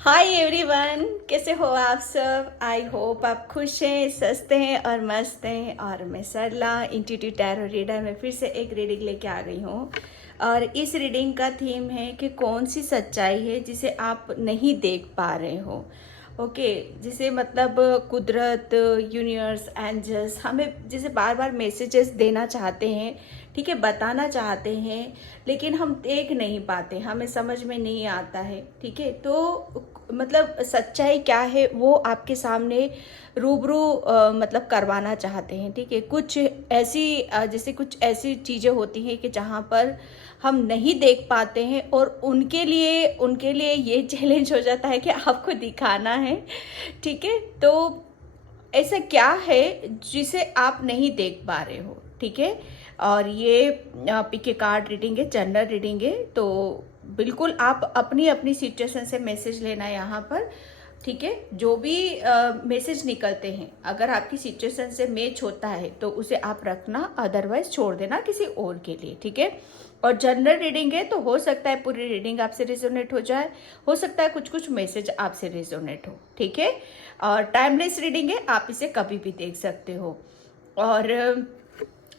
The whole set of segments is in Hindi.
हाय एवरीवन, कैसे हो आप सब। आई होप आप खुश हैं, स्वस्थ हैं और मस्त हैं। और मैं सरला इंट्यूटिव टैरो रीडर में फिर से एक रीडिंग लेके आ गई हूँ। और इस रीडिंग का थीम है कि कौन सी सच्चाई है जिसे आप नहीं देख पा रहे हो। ओके, जिसे मतलब कुदरत, यूनिवर्स, एंजल्स हमें जिसे बार बार मैसेजेस देना चाहते हैं, ठीक है, बताना चाहते हैं, लेकिन हम देख नहीं पाते, हमें समझ में नहीं आता है। ठीक है, तो मतलब सच्चाई क्या है वो आपके सामने रूबरू मतलब करवाना चाहते हैं। ठीक है, कुछ ऐसी जैसे कुछ ऐसी चीज़ें होती हैं कि जहाँ पर हम नहीं देख पाते हैं, और उनके लिए ये चैलेंज हो जाता है कि आपको दिखाना है। ठीक है, तो ऐसा क्या है जिसे आप नहीं देख पा रहे हो। ठीक है, और ये पिके कार्ड रीडिंग है, जनरल रीडिंग है, तो बिल्कुल आप अपनी अपनी सिचुएशन से मैसेज लेना यहाँ पर। ठीक है, जो भी मैसेज निकलते हैं, अगर आपकी सिचुएशन से मैच होता है तो उसे आप रखना, अदरवाइज छोड़ देना किसी और के लिए। ठीक है, और जनरल रीडिंग है तो हो सकता है पूरी रीडिंग आपसे रिजोनेट हो जाए, हो सकता है कुछ कुछ मैसेज आपसे रिजोनेट हो। ठीक है, और टाइमलेस रीडिंग है, आप इसे कभी भी देख सकते हो। और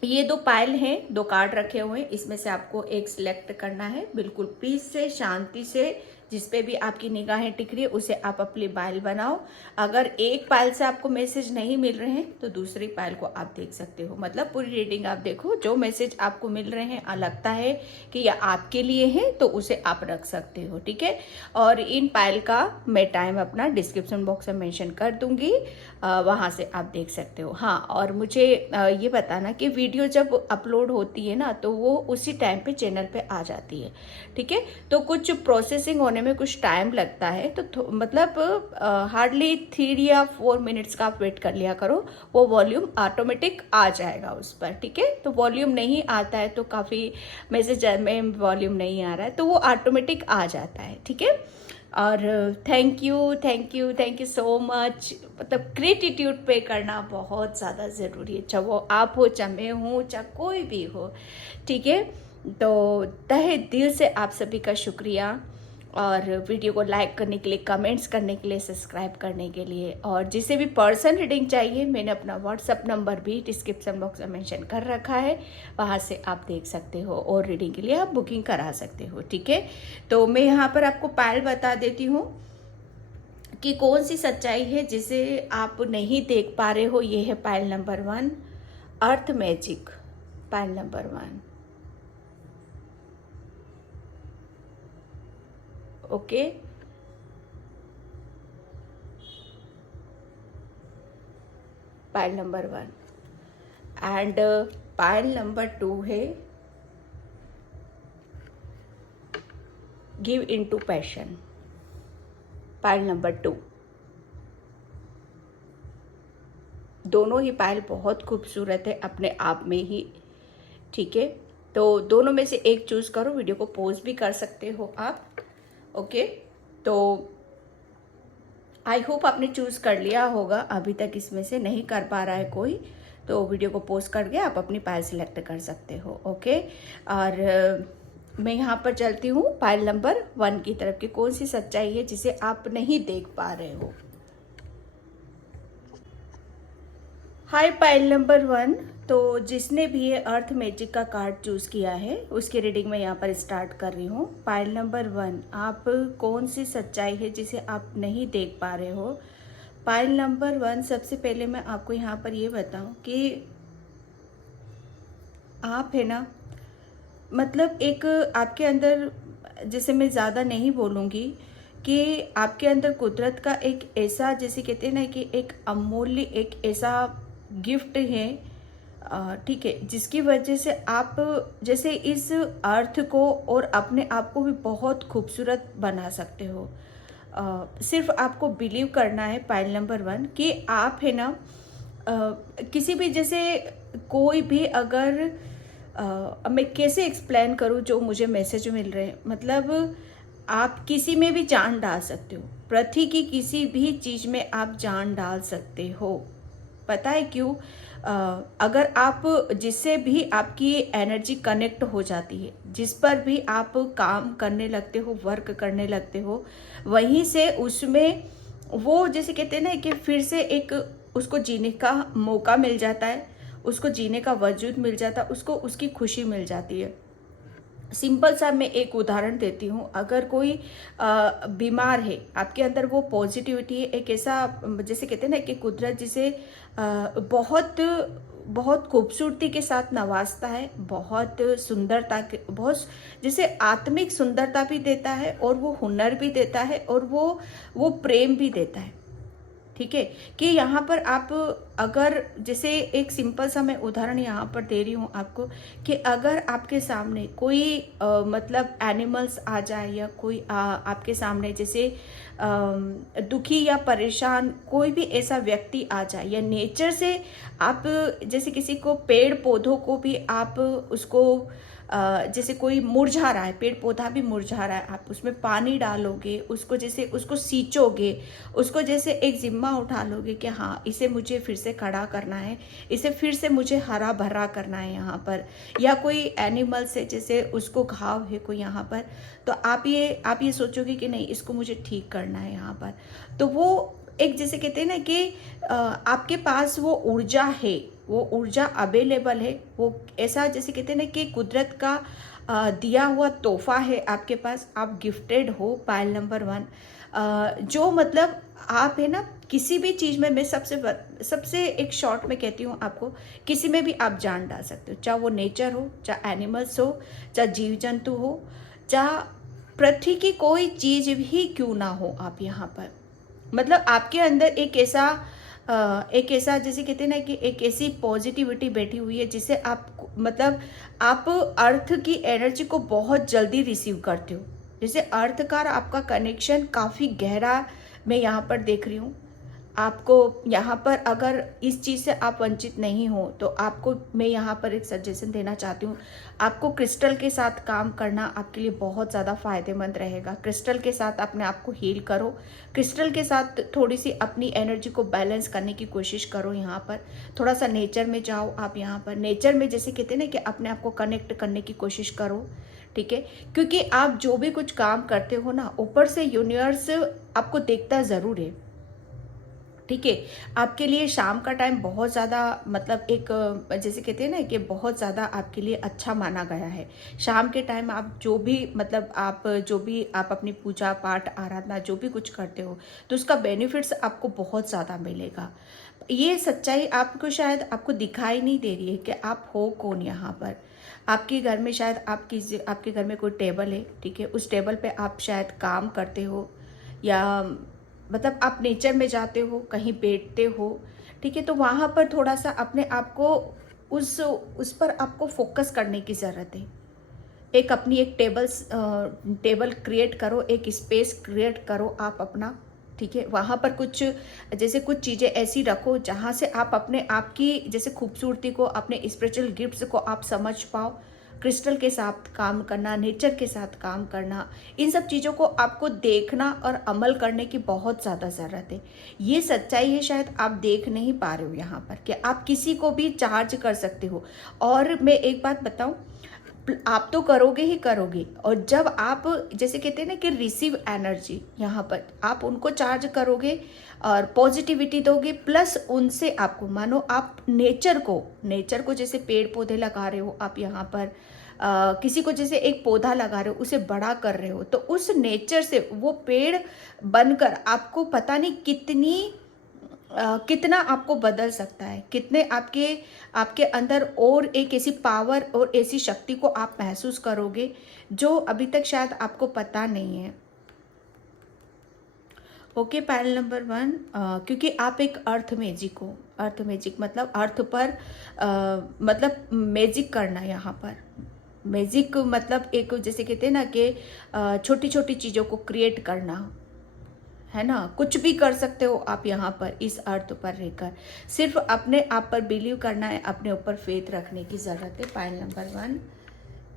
ये दो पाइल हैं, दो कार्ड रखे हुए हैं, इसमें से आपको एक सिलेक्ट करना है, बिल्कुल पीस से, शांति से। जिस पे भी आपकी निगाहें टिक रही है उसे आप अपनी पाइल बनाओ। अगर एक पाइल से आपको मैसेज नहीं मिल रहे हैं तो दूसरी पाइल को आप देख सकते हो। मतलब पूरी रीडिंग आप देखो, जो मैसेज आपको मिल रहे हैं लगता है कि यह आपके लिए है तो उसे आप रख सकते हो। ठीक है, और इन पाइल का मैं टाइम अपना डिस्क्रिप्शन बॉक्स में मेंशन कर दूंगी, वहाँ से आप देख सकते हो। हाँ, और मुझे ये बताना कि वीडियो जब अपलोड होती है ना तो वो उसी टाइम पे चैनल पे आ जाती है। ठीक है, तो कुछ प्रोसेसिंग होने में कुछ टाइम लगता है, तो मतलब हार्डली 3 या 4 मिनट्स का आप वेट कर लिया करो, वो वॉल्यूम ऑटोमेटिक आ जाएगा उस पर। ठीक है, तो वॉल्यूम नहीं आता है तो काफ़ी मैसेज में वॉल्यूम नहीं आ रहा है तो वो ऑटोमेटिक आ जाता है। ठीक है, और thank you thank you thank you so much. मतलब ग्रेटिट्यूड पे करना बहुत ज़्यादा ज़रूरी है, चाहे वो आप हो, चाहे मैं हूँ, चाहे कोई भी हो। ठीक है, तो तहे दिल से आप सभी का शुक्रिया, और वीडियो को लाइक करने के लिए, कमेंट्स करने के लिए, सब्सक्राइब करने के लिए। और जिसे भी पर्सन रीडिंग चाहिए, मैंने अपना व्हाट्सअप नंबर भी डिस्क्रिप्शन बॉक्स में मेंशन कर रखा है, वहाँ से आप देख सकते हो और रीडिंग के लिए आप बुकिंग करा सकते हो। ठीक है, तो मैं यहाँ पर आपको पायल बता देती हूँ कि कौन सी सच्चाई है जिसे आप नहीं देख पा रहे हो। ये है पायल नंबर 1, अर्थ मैजिक। पायल नंबर 1। ओके, पायल नंबर 1। एंड पायल नंबर 2 है गिव इन टू पैशन। पायल नंबर 2। दोनों ही पायल बहुत खूबसूरत है अपने आप में ही। ठीक है, तो दोनों में से एक चूज करो, वीडियो को पॉज भी कर सकते हो आप। ओके, तो आई होप आपने चूज कर लिया होगा। अभी तक इसमें से नहीं कर पा रहा है कोई, तो वीडियो को पॉज करके आप अपनी पायल सिलेक्ट कर सकते हो। ओके, और मैं यहाँ पर चलती हूँ पायल नंबर 1 की तरफ कि कौन सी सच्चाई है जिसे आप नहीं देख पा रहे हो। हाय पाइल नंबर 1। तो जिसने भी ये अर्थ मैजिक का कार्ड चूज किया है उसकी रीडिंग में यहाँ पर स्टार्ट कर रही हूँ। पाइल नंबर 1, आप कौन सी सच्चाई है जिसे आप नहीं देख पा रहे हो। पाइल नंबर 1, सबसे पहले मैं आपको यहाँ पर ये बताऊँ कि आप है ना, मतलब एक आपके अंदर, जैसे मैं ज़्यादा नहीं बोलूँगी, कि आपके अंदर कुदरत का एक ऐसा, जैसे कहते हैं ना कि एक अमूल्य, एक ऐसा गिफ्ट है, ठीक है, जिसकी वजह से आप जैसे इस अर्थ को और अपने आप को भी बहुत खूबसूरत बना सकते हो। सिर्फ आपको बिलीव करना है पाइल नंबर 1 कि आप है ना, किसी भी, जैसे कोई भी अगर अब मैं कैसे एक्सप्लेन करूँ जो मुझे मैसेज मिल रहे हैं, मतलब आप किसी में भी जान डाल सकते हो, पृथ्वी की किसी भी चीज़ में आप जान डाल सकते हो। पता है क्यों? अगर आप जिससे भी आपकी एनर्जी कनेक्ट हो जाती है, जिस पर भी आप काम करने लगते हो, वर्क करने लगते हो, वहीं से उसमें वो जैसे कहते हैं ना कि फिर से एक उसको जीने का मौका मिल जाता है, उसको जीने का वजूद मिल जाता है, उसको उसकी खुशी मिल जाती है। सिंपल सा मैं एक उदाहरण देती हूँ। अगर कोई बीमार है, आपके अंदर वो पॉजिटिविटी है, एक ऐसा जैसे कहते हैं ना कि कुदरत जिसे बहुत बहुत खूबसूरती के साथ नवाजता है, बहुत सुंदरता के, बहुत जैसे आत्मिक सुंदरता भी देता है, और वो हुनर भी देता है, और वो प्रेम भी देता है। ठीक है, कि यहाँ पर आप अगर जैसे एक सिंपल सा मैं उदाहरण यहाँ पर दे रही हूँ आपको, कि अगर आपके सामने कोई मतलब एनिमल्स आ जाए, या कोई आपके सामने जैसे दुखी या परेशान कोई भी ऐसा व्यक्ति आ जाए, या नेचर से आप जैसे किसी को, पेड़ पौधों को भी आप उसको जैसे कोई मुरझा रहा है, पेड़ पौधा भी मुरझा रहा है, आप उसमें पानी डालोगे, उसको जैसे उसको सींचोगे, उसको जैसे एक जिम्मा उठा लोगे कि हाँ, इसे मुझे फिर से खड़ा करना है, इसे फिर से मुझे हरा भरा करना है यहाँ पर। या कोई एनिमल से जैसे उसको घाव है कोई यहाँ पर, तो आप ये सोचोगे कि नहीं, इसको मुझे ठीक करना है यहाँ पर। तो वो एक जैसे कहते हैं ना कि आपके पास वो ऊर्जा है, वो ऊर्जा अवेलेबल है, वो ऐसा जैसे कहते हैं ना कि कुदरत का दिया हुआ तोहफा है आपके पास, आप गिफ्टेड हो। पायल नंबर 1, जो मतलब आप है ना, किसी भी चीज़ में, मैं सबसे एक शॉर्ट में कहती हूँ आपको, किसी में भी आप जान डाल सकते हो, चाहे वो नेचर हो, चाहे एनिमल्स हो, चाहे जीव जंतु हो, चाहे पृथ्वी की कोई चीज़ भी क्यों ना हो, आप यहाँ पर मतलब आपके अंदर एक ऐसा जैसे कहते हैं ना कि एक ऐसी पॉजिटिविटी बैठी हुई है, जिससे आप मतलब आप अर्थ की एनर्जी को बहुत जल्दी रिसीव करते हो। जैसे अर्थ का आपका कनेक्शन काफ़ी गहरा मैं यहाँ पर देख रही हूँ। आपको यहाँ पर अगर इस चीज़ से आप वंचित नहीं हो, तो आपको मैं यहाँ पर एक सजेशन देना चाहती हूँ। आपको क्रिस्टल के साथ काम करना आपके लिए बहुत ज़्यादा फ़ायदेमंद रहेगा। क्रिस्टल के साथ अपने आप को हील करो, क्रिस्टल के साथ थोड़ी सी अपनी एनर्जी को बैलेंस करने की कोशिश करो। यहाँ पर थोड़ा सा नेचर में जाओ, आप यहाँ पर नेचर में जैसे कहते हैं ना कि अपने आप को कनेक्ट करने की कोशिश करो। ठीक है, क्योंकि आप जो भी कुछ काम करते हो ना, ऊपर से यूनिवर्स आपको देखता ज़रूर है। ठीक है, आपके लिए शाम का टाइम बहुत ज़्यादा मतलब एक जैसे कहते हैं ना कि बहुत ज़्यादा आपके लिए अच्छा माना गया है। शाम के टाइम आप जो भी मतलब आप अपनी पूजा पाठ आराधना जो भी कुछ करते हो, तो उसका बेनिफिट्स आपको बहुत ज़्यादा मिलेगा। ये सच्चाई आपको शायद आपको दिखाई नहीं दे रही है कि आप हो कौन यहाँ पर। आपके घर में शायद आपके घर में कोई टेबल है, ठीक है, उस टेबल पे आप शायद काम करते हो, या मतलब आप नेचर में जाते हो, कहीं बैठते हो। ठीक है, तो वहाँ पर थोड़ा सा अपने आप को उस पर आपको फोकस करने की ज़रूरत है। एक अपनी एक टेबल क्रिएट करो, एक स्पेस क्रिएट करो आप अपना। ठीक है, वहाँ पर कुछ चीज़ें ऐसी रखो जहाँ से आप अपने आप की जैसे खूबसूरती को, अपने स्पिरिचुअल गिफ्ट्स को आप समझ पाओ। क्रिस्टल के साथ काम करना, नेचर के साथ काम करना, इन सब चीज़ों को आपको देखना और अमल करने की बहुत ज़्यादा ज़रूरत है। ये सच्चाई है, शायद आप देख नहीं पा रहे हो यहाँ पर, कि आप किसी को भी चार्ज कर सकते हो। और मैं एक बात बताऊँ, आप तो करोगे ही करोगे, और जब आप जैसे कहते हैं ना कि रिसीव एनर्जी, यहाँ पर आप उनको चार्ज करोगे और पॉजिटिविटी दोगे, प्लस उनसे आपको मानो आप नेचर को जैसे पेड़ पौधे लगा रहे हो आप यहाँ पर, किसी को जैसे एक पौधा लगा रहे हो, उसे बड़ा कर रहे हो, तो उस नेचर से वो पेड़ बनकर आपको पता नहीं कितना आपको बदल सकता है, कितने आपके अंदर और एक ऐसी पावर और ऐसी शक्ति को आप महसूस करोगे जो अभी तक शायद आपको पता नहीं है। ओके, पैनल नंबर 1, क्योंकि आप एक अर्थ मैजिक मतलब अर्थ पर मतलब मैजिक करना, यहाँ पर मैजिक मतलब एक जैसे कहते हैं ना कि छोटी छोटी चीज़ों को क्रिएट करना, है ना, कुछ भी कर सकते हो आप यहाँ पर इस अर्थ पर रहकर। सिर्फ अपने आप पर बिलीव करना है, अपने ऊपर फेथ रखने की ज़रूरत है। पाइल नंबर 1,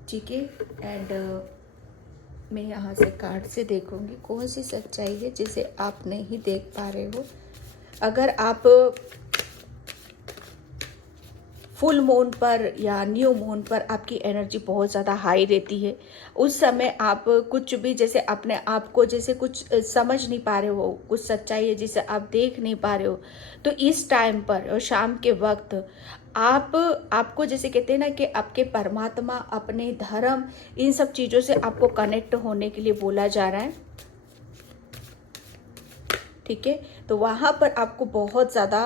ठीक है। एंड मैं यहाँ से कार्ड से देखूँगी कौन सी सच्चाई है जिसे आप नहीं देख पा रहे हो। अगर आप फुल मून पर या न्यू मून पर आपकी एनर्जी बहुत ज़्यादा हाई रहती है। उस समय आप कुछ भी जैसे अपने आप को जैसे कुछ समझ नहीं पा रहे हो, कुछ सच्चाई है जिसे आप देख नहीं पा रहे हो, तो इस टाइम पर और शाम के वक्त आपको जैसे कहते हैं ना कि आपके परमात्मा, अपने धर्म, इन सब चीज़ों से आपको कनेक्ट होने के लिए बोला जा रहा है। ठीक है, तो वहाँ पर आपको बहुत ज़्यादा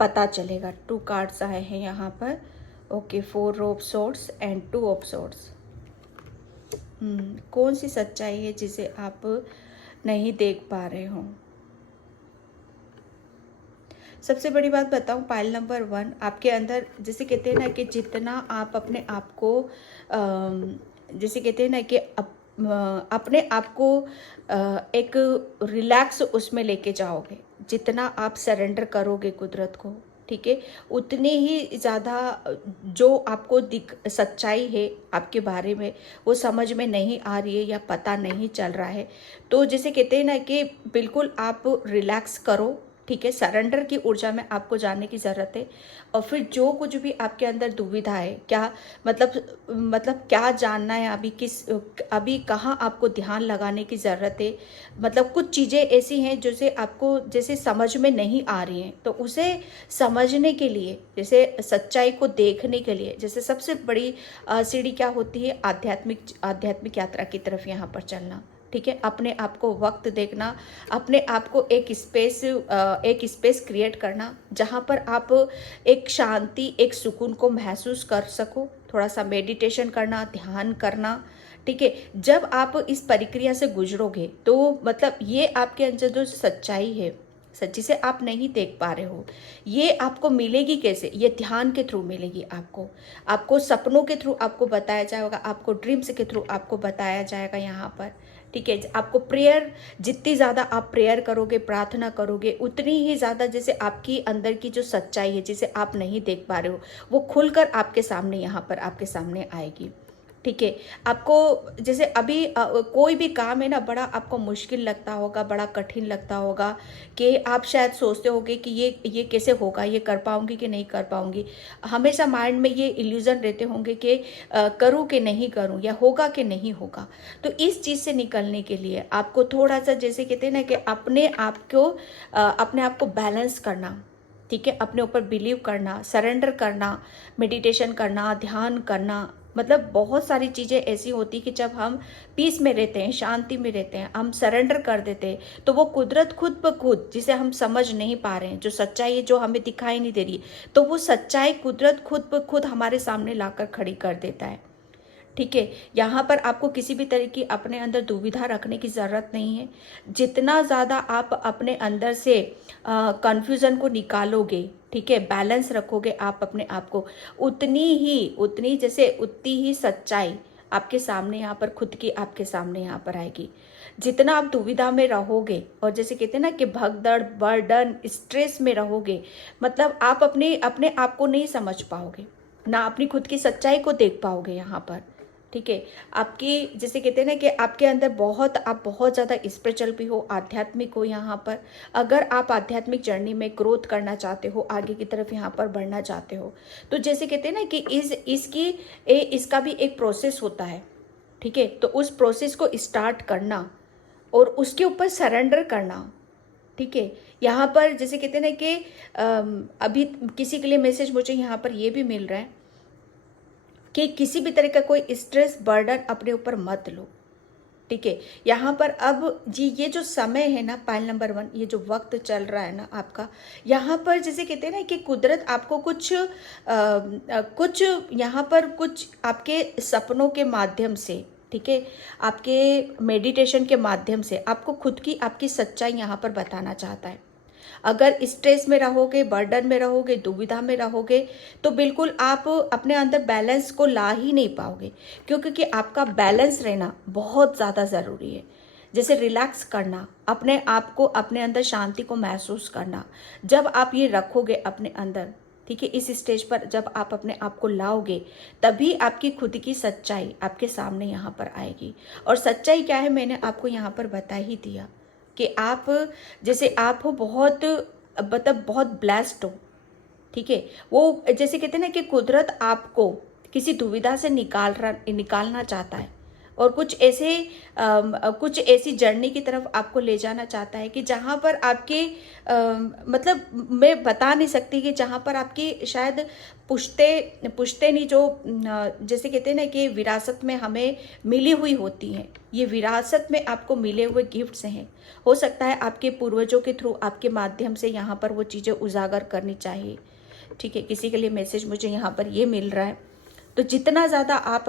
पता चलेगा। 2 कार्ड्स आए हैं यहाँ पर। Okay, 4 of swords and 2 of swords. कौन सी सच्चाई है जिसे आप नहीं देख पा रहे हो? सबसे बड़ी बात बताऊं, पाइल नंबर 1, आपके अंदर जैसे कहते हैं ना कि जितना आप अपने आप को जैसे कहते हैं ना कि अपने आप को एक रिलैक्स उसमें लेके जाओगे, जितना आप सरेंडर करोगे कुदरत को, ठीक है, उतनी ही ज़्यादा जो आपको सच्चाई है आपके बारे में वो समझ में नहीं आ रही है या पता नहीं चल रहा है, तो जैसे कहते हैं ना कि बिल्कुल आप रिलैक्स करो। ठीक है, सरेंडर की ऊर्जा में आपको जाने की ज़रूरत है। और फिर जो कुछ भी आपके अंदर दुविधा है, क्या मतलब क्या जानना है, अभी कहाँ आपको ध्यान लगाने की ज़रूरत है, मतलब कुछ चीज़ें ऐसी हैं जैसे आपको जैसे समझ में नहीं आ रही हैं, तो उसे समझने के लिए, जैसे सच्चाई को देखने के लिए, जैसे सबसे बड़ी सीढ़ी क्या होती है, आध्यात्मिक यात्रा की तरफ यहाँ पर चलना। ठीक है, अपने आप को वक्त देखना, अपने आप को एक स्पेस क्रिएट करना जहाँ पर आप एक शांति, एक सुकून को महसूस कर सको, थोड़ा सा मेडिटेशन करना, ध्यान करना। ठीक है, जब आप इस प्रक्रिया से गुजरोगे तो मतलब ये आपके अंदर जो सच्चाई है, सच्ची से आप नहीं देख पा रहे हो, ये आपको मिलेगी कैसे? ये ध्यान के थ्रू मिलेगी। आपको सपनों के थ्रू आपको बताया जाएगा, आपको ड्रीम्स के थ्रू आपको बताया जाएगा यहाँ पर। ठीक है, आपको प्रेयर, जितनी ज़्यादा आप प्रेयर करोगे, प्रार्थना करोगे, उतनी ही ज़्यादा जैसे आपकी अंदर की जो सच्चाई है जिसे आप नहीं देख पा रहे हो, वो खुलकर आपके सामने यहाँ पर आपके सामने आएगी। ठीक है, आपको जैसे अभी कोई भी काम है ना, बड़ा आपको मुश्किल लगता होगा, बड़ा कठिन लगता होगा, कि आप शायद सोचते होगे कि ये कैसे होगा, ये कर पाऊंगी कि नहीं कर पाऊंगी। हमेशा माइंड में ये इल्यूजन रहते होंगे कि करूँ कि नहीं करूँ, या होगा कि नहीं होगा। तो इस चीज़ से निकलने के लिए आपको थोड़ा सा जैसे कहते हैं ना कि अपने आप को बैलेंस करना। ठीक है, अपने ऊपर बिलीव करना, सरेंडर करना, मेडिटेशन करना, ध्यान करना, मतलब बहुत सारी चीज़ें ऐसी होती कि जब हम पीस में रहते हैं, शांति में रहते हैं, हम सरेंडर कर देते हैं, तो वो कुदरत खुद ब खुद, जिसे हम समझ नहीं पा रहे हैं, जो सच्चाई है जो हमें दिखाई नहीं दे रही, तो वो सच्चाई कुदरत खुद ब खुद हमारे सामने लाकर खड़ी कर देता है। ठीक है, यहाँ पर आपको किसी भी तरह की अपने अंदर दुविधा रखने की ज़रूरत नहीं है। जितना ज़्यादा आप अपने अंदर से कंफ्यूजन को निकालोगे, ठीक है, बैलेंस रखोगे आप अपने आप को, उतनी ही सच्चाई आपके सामने यहाँ पर खुद की आपके सामने यहाँ पर आएगी। जितना आप दुविधा में रहोगे और जैसे कहते हैं ना कि भगदड़, बर्डन, स्ट्रेस में रहोगे, मतलब आप अपने आप को नहीं समझ पाओगे, ना अपनी खुद की सच्चाई को देख पाओगे यहाँ पर। ठीक है, आपकी जैसे कहते हैं ना कि आपके अंदर आप बहुत ज़्यादा स्पिरिचुअल भी हो, आध्यात्मिक हो यहाँ पर। अगर आप आध्यात्मिक जर्नी में ग्रोथ करना चाहते हो, आगे की तरफ यहाँ पर बढ़ना चाहते हो, तो जैसे कहते हैं ना कि इसका भी एक प्रोसेस होता है। ठीक है, तो उस प्रोसेस को स्टार्ट करना और उसके ऊपर सरेंडर करना। ठीक है, यहाँ पर जैसे कहते हैं ना कि अभी किसी के लिए मैसेज मुझे यहाँ पर ये भी मिल रहा है कि किसी भी तरह का कोई स्ट्रेस, बर्डन अपने ऊपर मत लो। ठीक है, यहाँ पर अब जी ये जो समय है ना, पाइल नंबर 1, ये जो वक्त चल रहा है ना आपका, यहाँ पर जैसे कहते हैं ना कि कुदरत आपको कुछ यहाँ पर कुछ आपके सपनों के माध्यम से, ठीक है, आपके मेडिटेशन के माध्यम से आपको खुद की आपकी सच्चाई यहाँ पर बताना चाहता है। अगर स्ट्रेस में रहोगे, बर्डन में रहोगे, दुविधा में रहोगे, तो बिल्कुल आप अपने अंदर बैलेंस को ला ही नहीं पाओगे, क्योंकि आपका बैलेंस रहना बहुत ज़्यादा ज़रूरी है। जैसे रिलैक्स करना, अपने आप को, अपने अंदर शांति को महसूस करना, जब आप ये रखोगे अपने अंदर, ठीक है, इस स्टेज पर जब आप अपने आप को लाओगे, तभी आपकी खुद की सच्चाई आपके सामने यहाँ पर आएगी। और सच्चाई क्या है, मैंने आपको यहाँ पर बता ही दिया कि आप जैसे आप हो बहुत, मतलब बहुत ब्लेस्ड हो। ठीक है। वो जैसे कहते हैं ना कि कुदरत आपको किसी दुविधा से निकालना चाहता है और कुछ ऐसी जर्नी की तरफ आपको ले जाना चाहता है कि जहाँ पर आपके मतलब मैं बता नहीं सकती कि जहाँ पर आपकी शायद पुश्तैनी जो जैसे कहते हैं ना कि विरासत में हमें मिली हुई होती हैं, ये विरासत में आपको मिले हुए गिफ्ट्स हैं। हो सकता है आपके पूर्वजों के थ्रू, आपके माध्यम से यहाँ पर वो चीज़ें उजागर करनी चाहिए। ठीक है, किसी के लिए मैसेज मुझे यहाँ पर ये मिल रहा है। तो जितना ज़्यादा आप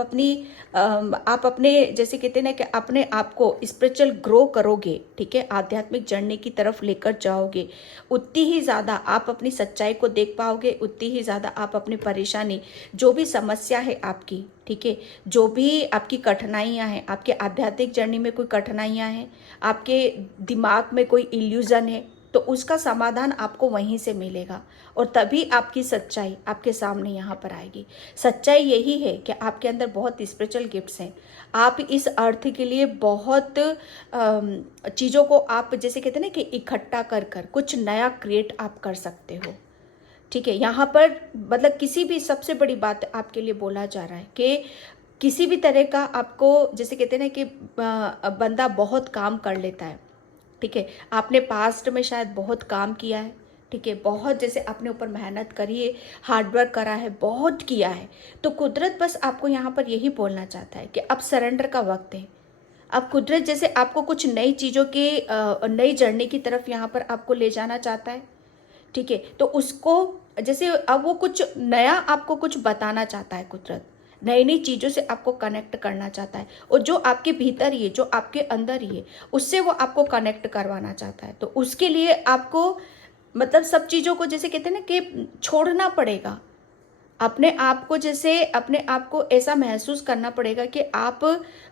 अपने जैसे कहते हैं ना कि अपने आप को स्पिरिचुअल ग्रो करोगे, ठीक है, आध्यात्मिक जर्नी की तरफ लेकर जाओगे, उतनी ही ज़्यादा आप अपनी सच्चाई को देख पाओगे, उतनी ही ज़्यादा आप अपनी परेशानी, जो भी समस्या है आपकी, ठीक है, जो भी आपकी कठिनाइयाँ हैं, आपके आध्यात्मिक जर्नी में कोई कठिनाइयाँ हैं, आपके दिमाग में कोई इल्यूज़न है, तो उसका समाधान आपको वहीं से मिलेगा और तभी आपकी सच्चाई आपके सामने यहाँ पर आएगी। सच्चाई यही है कि आपके अंदर बहुत स्पिरिचुअल गिफ्ट्स हैं। आप इस अर्थ के लिए बहुत चीज़ों को आप जैसे कहते हैं ना कि इकट्ठा कर कर कुछ नया क्रिएट आप कर सकते हो। ठीक है, यहाँ पर मतलब किसी भी सबसे बड़ी बात आपके लिए बोला जा रहा है कि किसी भी तरह का आपको जैसे कहते हैं ना कि बंदा बहुत काम कर लेता है। ठीक है, आपने पास्ट में शायद बहुत काम किया है, ठीक है, बहुत जैसे अपने ऊपर मेहनत करी है, हार्डवर्क करा है, बहुत किया है, तो कुदरत बस आपको यहाँ पर यही बोलना चाहता है कि अब सरेंडर का वक्त है। अब कुदरत जैसे आपको कुछ नई चीज़ों के नई जर्नी की तरफ यहाँ पर आपको ले जाना चाहता है, ठीक है, तो उसको जैसे अब वो कुछ नया आपको कुछ बताना चाहता है, कुदरत नई नई चीज़ों से आपको कनेक्ट करना चाहता है और जो आपके भीतर ही है, जो आपके अंदर ही है, उससे वो आपको कनेक्ट करवाना चाहता है। तो उसके लिए आपको मतलब सब चीज़ों को जैसे कहते हैं ना कि छोड़ना पड़ेगा। अपने आप को ऐसा महसूस करना पड़ेगा कि आप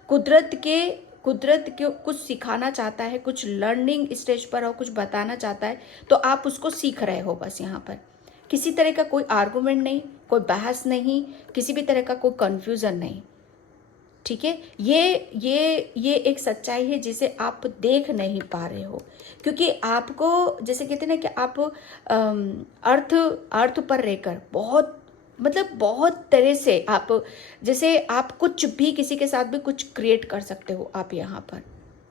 कुदरत के कुछ सिखाना चाहता है, कुछ लर्निंग स्टेज पर हो, कुछ बताना चाहता है, तो आप उसको सीख रहे हो। बस यहाँ पर किसी तरह का कोई आर्गुमेंट नहीं, कोई बहस नहीं, किसी भी तरह का कोई कंफ्यूजन नहीं। ठीक है, ये एक सच्चाई है जिसे आप देख नहीं पा रहे हो, क्योंकि आपको जैसे कहते हैं ना कि आप अर्थ पर रहकर बहुत तरह से आप जैसे आप कुछ भी किसी के साथ भी कुछ क्रिएट कर सकते हो आप यहाँ पर।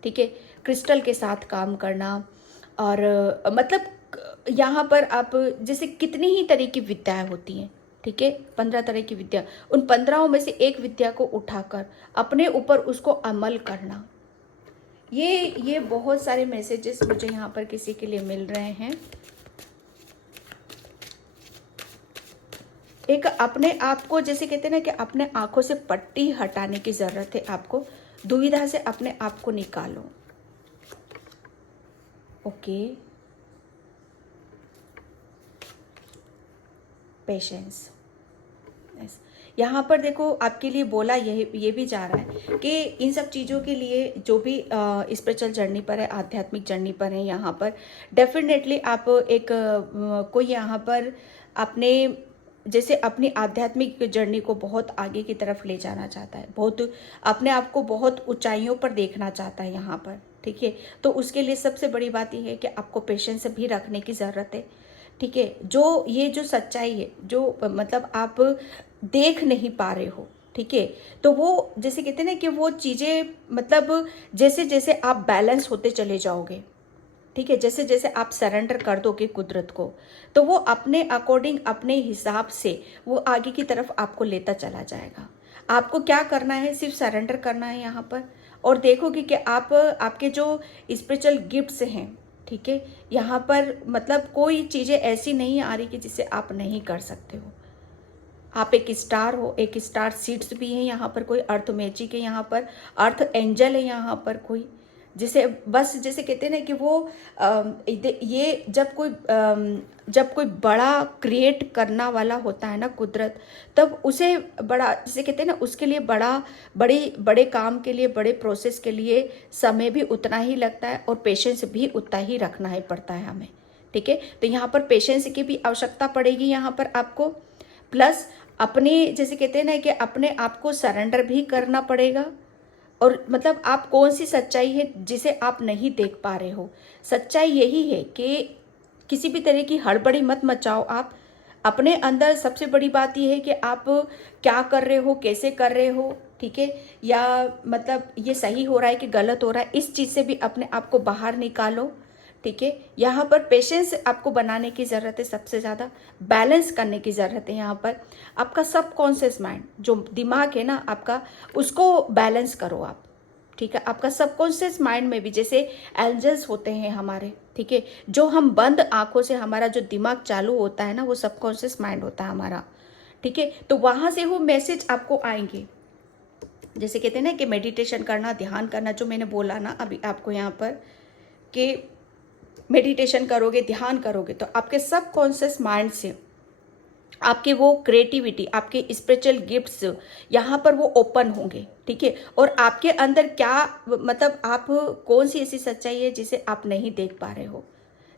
ठीक है, क्रिस्टल के साथ काम करना और मतलब यहाँ पर आप जैसे कितनी ही तरह की विद्याएं होती हैं, ठीक है, 15 तरह की विद्या, उन 15 में से एक विद्या को उठाकर अपने ऊपर उसको अमल करना। ये बहुत सारे मैसेजेस मुझे यहाँ पर किसी के लिए मिल रहे हैं। एक अपने आप को जैसे कहते हैं ना कि अपने आंखों से पट्टी हटाने की जरूरत है, आपको दुविधा से अपने आप को निकालो। Okay, patience. यहाँ पर देखो आपके लिए बोला ये भी जा रहा है कि इन सब चीज़ों के लिए जो भी स्पिरिचुअल जर्नी पर है, आध्यात्मिक जर्नी पर है, यहाँ पर डेफिनेटली आप एक कोई यहाँ पर अपने जैसे अपनी आध्यात्मिक जर्नी को बहुत आगे की तरफ ले जाना चाहता है, बहुत अपने आप को बहुत ऊंचाइयों पर देखना चाहता है यहाँ पर। ठीक है, तो उसके लिए सबसे बड़ी बात यह है कि आपको पेशेंस भी रखने की ज़रूरत है। ठीक है, जो सच्चाई है, जो मतलब आप देख नहीं पा रहे हो, ठीक है, तो वो जैसे कहते हैं ना कि वो चीज़ें मतलब जैसे जैसे आप बैलेंस होते चले जाओगे, ठीक है, जैसे जैसे आप सरेंडर कर दोगे कुदरत को, तो वो अपने अकॉर्डिंग अपने हिसाब से वो आगे की तरफ आपको लेता चला जाएगा। आपको क्या करना है, सिर्फ सरेंडर करना है यहाँ पर, और देखोगे कि आपके जो स्पिरिचुअल गिफ्ट्स हैं, ठीक है, यहाँ पर मतलब कोई चीज़ें ऐसी नहीं आ रही कि जिसे आप नहीं कर सकते हो। आप एक स्टार हो, एक स्टार सीड्स भी हैं यहाँ पर, कोई अर्थ मैजिक है यहाँ पर, अर्थ एंजल है यहाँ पर कोई, जिसे बस जैसे कहते हैं ना कि वो ये जब कोई बड़ा क्रिएट करना वाला होता है ना कुदरत, तब उसे बड़ा जैसे कहते हैं ना उसके लिए बड़े काम के लिए, बड़े प्रोसेस के लिए समय भी उतना ही लगता है और पेशेंस भी उतना ही रखना ही पड़ता है हमें। ठीक है, तो यहाँ पर पेशेंस की भी आवश्यकता पड़ेगी यहाँ पर आपको, प्लस अपने जैसे कहते हैं ना कि अपने आप को सरेंडर भी करना पड़ेगा। और मतलब आप कौन सी सच्चाई है जिसे आप नहीं देख पा रहे हो, सच्चाई यही है कि किसी भी तरह की हड़बड़ी मत मचाओ। आप अपने अंदर सबसे बड़ी बात यह है कि आप क्या कर रहे हो, कैसे कर रहे हो, ठीक है, या मतलब ये सही हो रहा है कि गलत हो रहा है, इस चीज़ से भी अपने आप को बाहर निकालो, ठीक है। यहाँ पर पेशेंस आपको बनाने की ज़रूरत है, सबसे ज़्यादा बैलेंस करने की ज़रूरत है। यहाँ पर आपका सबकॉन्शियस माइंड जो दिमाग है ना आपका, उसको बैलेंस करो आप, ठीक है। आपका सबकॉन्शियस माइंड में भी जैसे एंजल्स होते हैं हमारे, ठीक है, जो हम बंद आंखों से हमारा जो दिमाग चालू होता है ना, वो सबकॉन्शियस माइंड होता है हमारा, ठीक है। तो वहाँ से वो मैसेज आपको आएंगे, जैसे कहते हैं ना कि मेडिटेशन करना, ध्यान करना, जो मैंने बोला ना अभी आपको यहाँ पर कि मेडिटेशन करोगे, ध्यान करोगे, तो आपके सबकॉन्शियस माइंड से आपके वो क्रिएटिविटी, आपके स्पिरिचुअल गिफ्ट्स यहाँ पर वो ओपन होंगे, ठीक है। और आपके अंदर क्या मतलब आप कौन सी ऐसी सच्चाई है जिसे आप नहीं देख पा रहे हो।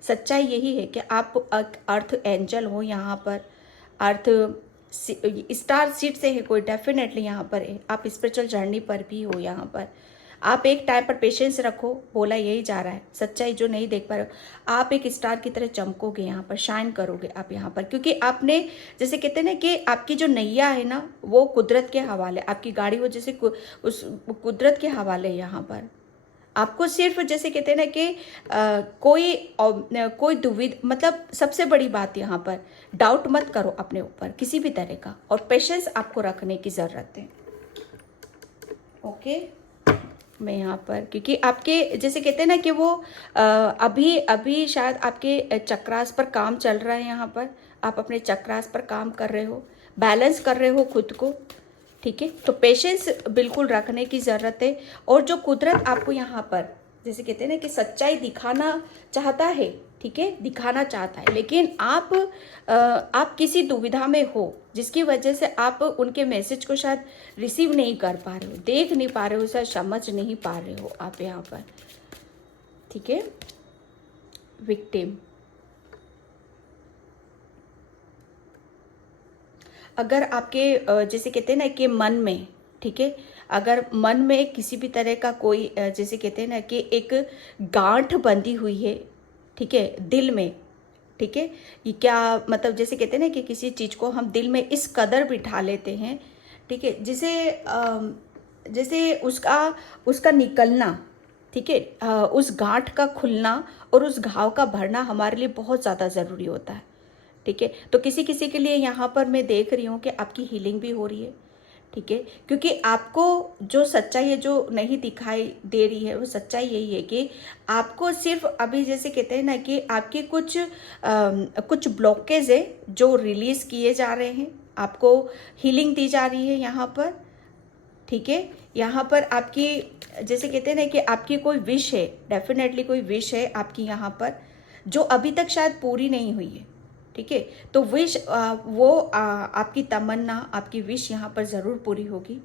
सच्चाई यही है कि आप अर्थ एंजल हो, यहाँ पर अर्थ स्टार सीट से है कोई, डेफिनेटली यहाँ पर है, आप स्पिरिचुअल जर्नी पर भी हो। यहाँ पर आप एक टाइम पर पेशेंस रखो, बोला यही जा रहा है, सच्चाई जो नहीं देख पा रहे हो, आप एक स्टार की तरह चमकोगे, यहाँ पर शाइन करोगे आप यहाँ पर, क्योंकि आपने जैसे कहते हैं ना कि आपकी जो नैया है ना वो कुदरत के हवाले, आपकी गाड़ी वो जैसे उस कुदरत के हवाले है। यहाँ पर आपको सिर्फ जैसे कहते हैं ना कि कोई दुविधा, मतलब सबसे बड़ी बात यहाँ पर डाउट मत करो अपने ऊपर किसी भी तरह का, और पेशेंस आपको रखने की ज़रूरत है। ओके, मैं यहाँ पर क्योंकि आपके जैसे कहते हैं ना कि वो अभी अभी शायद आपके चक्रास पर काम चल रहा है। यहाँ पर आप अपने चक्रास पर काम कर रहे हो, बैलेंस कर रहे हो खुद को, ठीक है। तो पेशेंस बिल्कुल रखने की ज़रूरत है। और जो कुदरत आपको यहाँ पर जैसे कहते हैं ना कि सच्चाई दिखाना चाहता है, ठीक है, दिखाना चाहता है, लेकिन आप किसी दुविधा में हो जिसकी वजह से आप उनके मैसेज को शायद रिसीव नहीं कर पा रहे हो, देख नहीं पा रहे हो, शायद समझ नहीं पा रहे हो आप यहाँ पर, ठीक है। विक्टिम, अगर आपके जैसे कहते हैं ना कि मन में, ठीक है, अगर मन में किसी भी तरह का कोई जैसे कहते हैं ना कि एक गांठ बंधी हुई है, ठीक है, दिल में, ठीक है, ये क्या मतलब जैसे कहते हैं ना कि किसी चीज़ को हम दिल में इस कदर बिठा लेते हैं, ठीक है, जिसे जैसे उसका उसका निकलना, ठीक है, उस गांठ का खुलना और उस घाव का भरना हमारे लिए बहुत ज़्यादा ज़रूरी होता है, ठीक है। तो किसी किसी के लिए यहाँ पर मैं देख रही हूँ कि आपकी हीलिंग भी हो रही है, ठीक है, क्योंकि आपको जो सच्चाई है जो नहीं दिखाई दे रही है, वो सच्चाई यही है कि आपको सिर्फ अभी जैसे कहते हैं ना कि आपके कुछ ब्लॉकेज है जो रिलीज किए जा रहे हैं, आपको हीलिंग दी जा रही है यहाँ पर, ठीक है। यहाँ पर आपकी जैसे कहते हैं ना कि आपकी कोई विश है, डेफिनेटली कोई विश है आपकी यहाँ पर जो अभी तक शायद पूरी नहीं हुई है, ठीक है। तो विश आपकी तमन्ना, आपकी विश यहाँ पर ज़रूर पूरी होगी।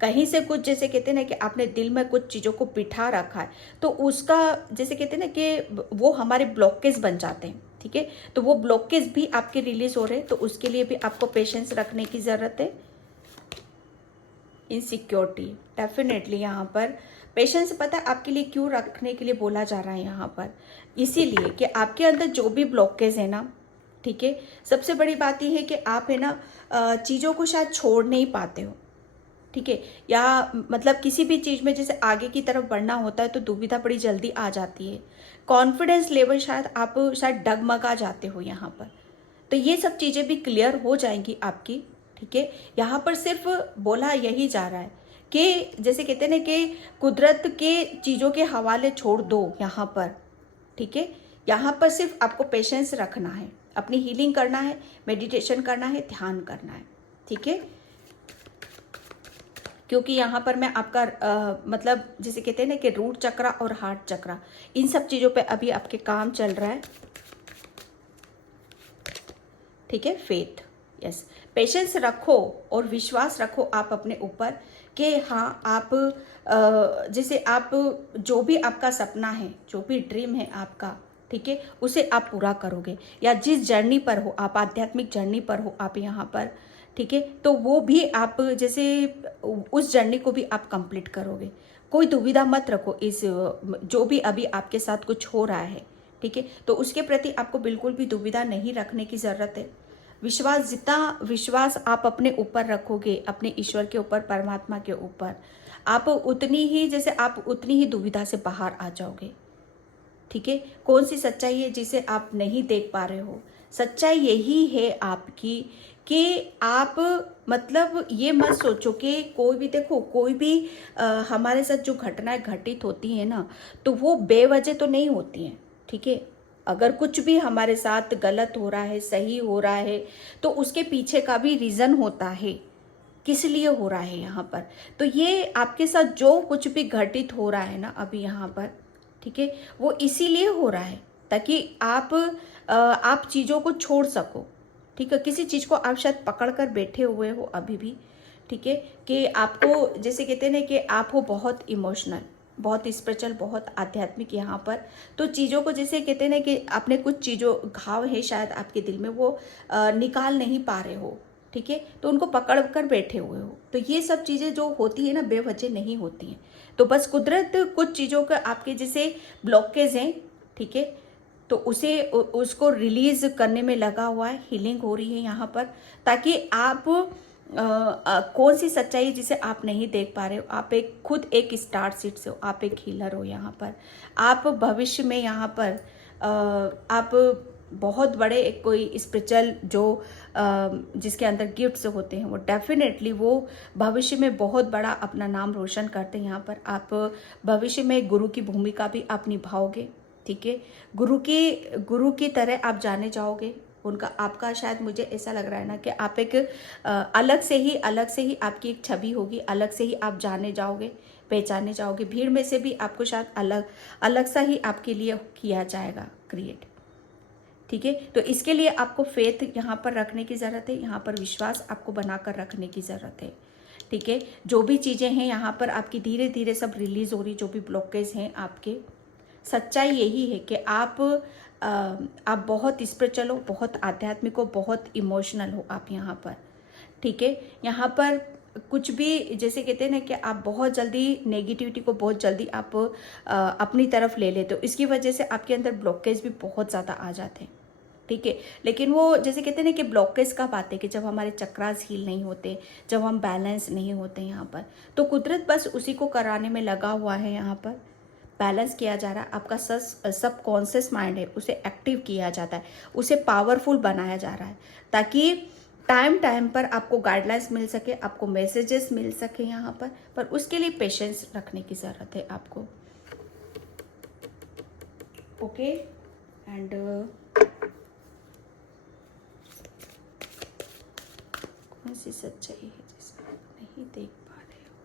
कहीं से कुछ जैसे कहते हैं ना कि आपने दिल में कुछ चीज़ों को बिठा रखा है, तो उसका जैसे कहते हैं ना कि वो हमारे ब्लॉकेज बन जाते हैं, ठीक है। तो वो ब्लॉकेज भी आपके रिलीज हो रहे हैं, तो उसके लिए भी आपको पेशेंस रखने की ज़रूरत है। इनसिक्योरिटी, डेफिनेटली यहाँ पर पेशेंस पता है आपके लिए क्यों रखने के लिए बोला जा रहा है यहाँ पर, इसीलिए कि आपके अंदर जो भी ब्लॉकेज है ना, ठीक है, सबसे बड़ी बात यह है कि आप है ना चीज़ों को शायद छोड़ नहीं पाते हो, ठीक है, या मतलब किसी भी चीज़ में जैसे आगे की तरफ बढ़ना होता है तो दुविधा बड़ी जल्दी आ जाती है, कॉन्फिडेंस लेवल शायद आप शायद डगमगा जाते हो यहाँ पर। तो ये सब चीज़ें भी क्लियर हो जाएंगी आपकी, ठीक है। यहाँ पर सिर्फ बोला यही जा रहा है कि जैसे कहते हैं ना कि कुदरत के चीज़ों के हवाले छोड़ दो यहाँ पर, ठीक है। यहाँ पर सिर्फ आपको पेशेंस रखना है, अपनी हीलिंग करना है, मेडिटेशन करना है, ध्यान करना है, ठीक है। क्योंकि यहाँ पर मैं आपका मतलब जैसे कहते हैं ना कि रूट चक्रा और हार्ट चक्रा, इन सब चीज़ों पे अभी आपके काम चल रहा है, ठीक है। फेथ, यस, पेशेंस रखो और विश्वास रखो आप अपने ऊपर कि हाँ आप जैसे आप जो भी आपका सपना है, जो भी ड्रीम है आपका, ठीक है, उसे आप पूरा करोगे, या जिस जर्नी पर हो आप, आध्यात्मिक जर्नी पर हो आप यहाँ पर, ठीक है, तो वो भी आप जैसे उस जर्नी को भी आप कंप्लीट करोगे। कोई दुविधा मत रखो इस जो भी अभी आपके साथ कुछ हो रहा है, ठीक है, तो उसके प्रति आपको बिल्कुल भी दुविधा नहीं रखने की ज़रूरत है। विश्वास, जितना विश्वास आप अपने ऊपर रखोगे, अपने ईश्वर के ऊपर, परमात्मा के ऊपर, आप उतनी ही, जैसे आप उतनी ही दुविधा से बाहर आ जाओगे। ठीक है, कौन सी सच्चाई है जिसे आप नहीं देख पा रहे हो? सच्चाई यही है आपकी कि आप, मतलब ये मत सोचो कि कोई भी, देखो कोई भी हमारे साथ जो घटनाएं घटित होती हैं ना, तो वो बेवजह तो नहीं होती हैं। ठीक है, अगर कुछ भी हमारे साथ गलत हो रहा है, सही हो रहा है, तो उसके पीछे का भी रीज़न होता है, किस लिए हो रहा है यहाँ पर। तो ये आपके साथ जो कुछ भी घटित हो रहा है ना अभी यहाँ पर, ठीक है, वो इसीलिए हो रहा है ताकि आप चीज़ों को छोड़ सको। ठीक है, किसी चीज़ को आप शायद पकड़ कर बैठे हुए हो अभी भी। ठीक है, कि आपको, जैसे कहते हैं ना कि आप हो बहुत इमोशनल, बहुत स्पिरिचुअल, बहुत आध्यात्मिक यहाँ पर। तो चीज़ों को, जैसे कहते हैं ना कि आपने कुछ चीज़ों, घाव है शायद आपके दिल में, वो निकाल नहीं पा रहे हो। ठीक है, तो उनको पकड़ कर बैठे हुए हो। तो ये सब चीज़ें जो होती है ना, बेवजह नहीं होती हैं। तो बस कुदरत कुछ चीज़ों का आपके जैसे ब्लॉकेज हैं, ठीक है, तो उसको रिलीज करने में लगा हुआ है, हीलिंग हो रही है यहाँ पर, ताकि आप कौन सी सच्चाई जिसे आप नहीं देख पा रहे हो, आप खुद एक स्टार सीड से हो, आप एक हीलर हो यहाँ पर। आप भविष्य में यहाँ पर आप बहुत बड़े एक कोई स्पिरिचुअल जो जिसके अंदर गिफ्ट्स होते हैं, वो डेफिनेटली वो भविष्य में बहुत बड़ा अपना नाम रोशन करते हैं यहाँ पर। आप भविष्य में गुरु की भूमिका भी आप निभाओगे। ठीक है, गुरु की तरह आप जाने जाओगे उनका। आपका शायद, मुझे ऐसा लग रहा है ना कि आप एक अलग से ही आपकी एक छवि होगी, अलग से ही आप जाने जाओगे, पहचाने जाओगे। भीड़ में से भी आपको शायद अलग सा ही आपके लिए किया जाएगा क्रिएट। ठीक है, तो इसके लिए आपको फेथ यहाँ पर रखने की ज़रूरत है, यहाँ पर विश्वास आपको बनाकर रखने की ज़रूरत है। ठीक है, जो भी चीज़ें हैं यहाँ पर आपकी धीरे धीरे सब रिलीज हो रही, जो भी ब्लॉकेज हैं आपके। सच्चाई यही है कि आप बहुत स्पिरिचुअल हो, बहुत आध्यात्मिक हो, बहुत इमोशनल हो आप यहाँ पर। ठीक है, यहाँ पर कुछ भी, जैसे कहते हैं ना कि आप बहुत जल्दी नेगेटिविटी को बहुत जल्दी आप अपनी तरफ ले लेते हो, इसकी वजह से आपके अंदर ब्लॉकेज भी बहुत ज़्यादा आ जाते हैं। ठीक है, लेकिन वो जैसे कहते हैं ना कि ब्लॉकेज कब आते हैं, कि जब हमारे चक्रास हील नहीं होते, जब हम बैलेंस नहीं होते यहाँ पर। तो कुदरत बस उसी को कराने में लगा हुआ है यहाँ पर। बैलेंस किया जा रहा है, आपका सब कॉन्शियस माइंड है उसे एक्टिव किया जाता है, उसे पावरफुल बनाया जा रहा है, ताकि टाइम पर आपको गाइडलाइंस मिल सके, आपको मैसेजेस मिल सके यहाँ पर उसके लिए पेशेंस रखने की ज़रूरत है आपको। ओके, एंड कौन सी सच्चाई है जिसे आप नहीं देख पा रहे हो?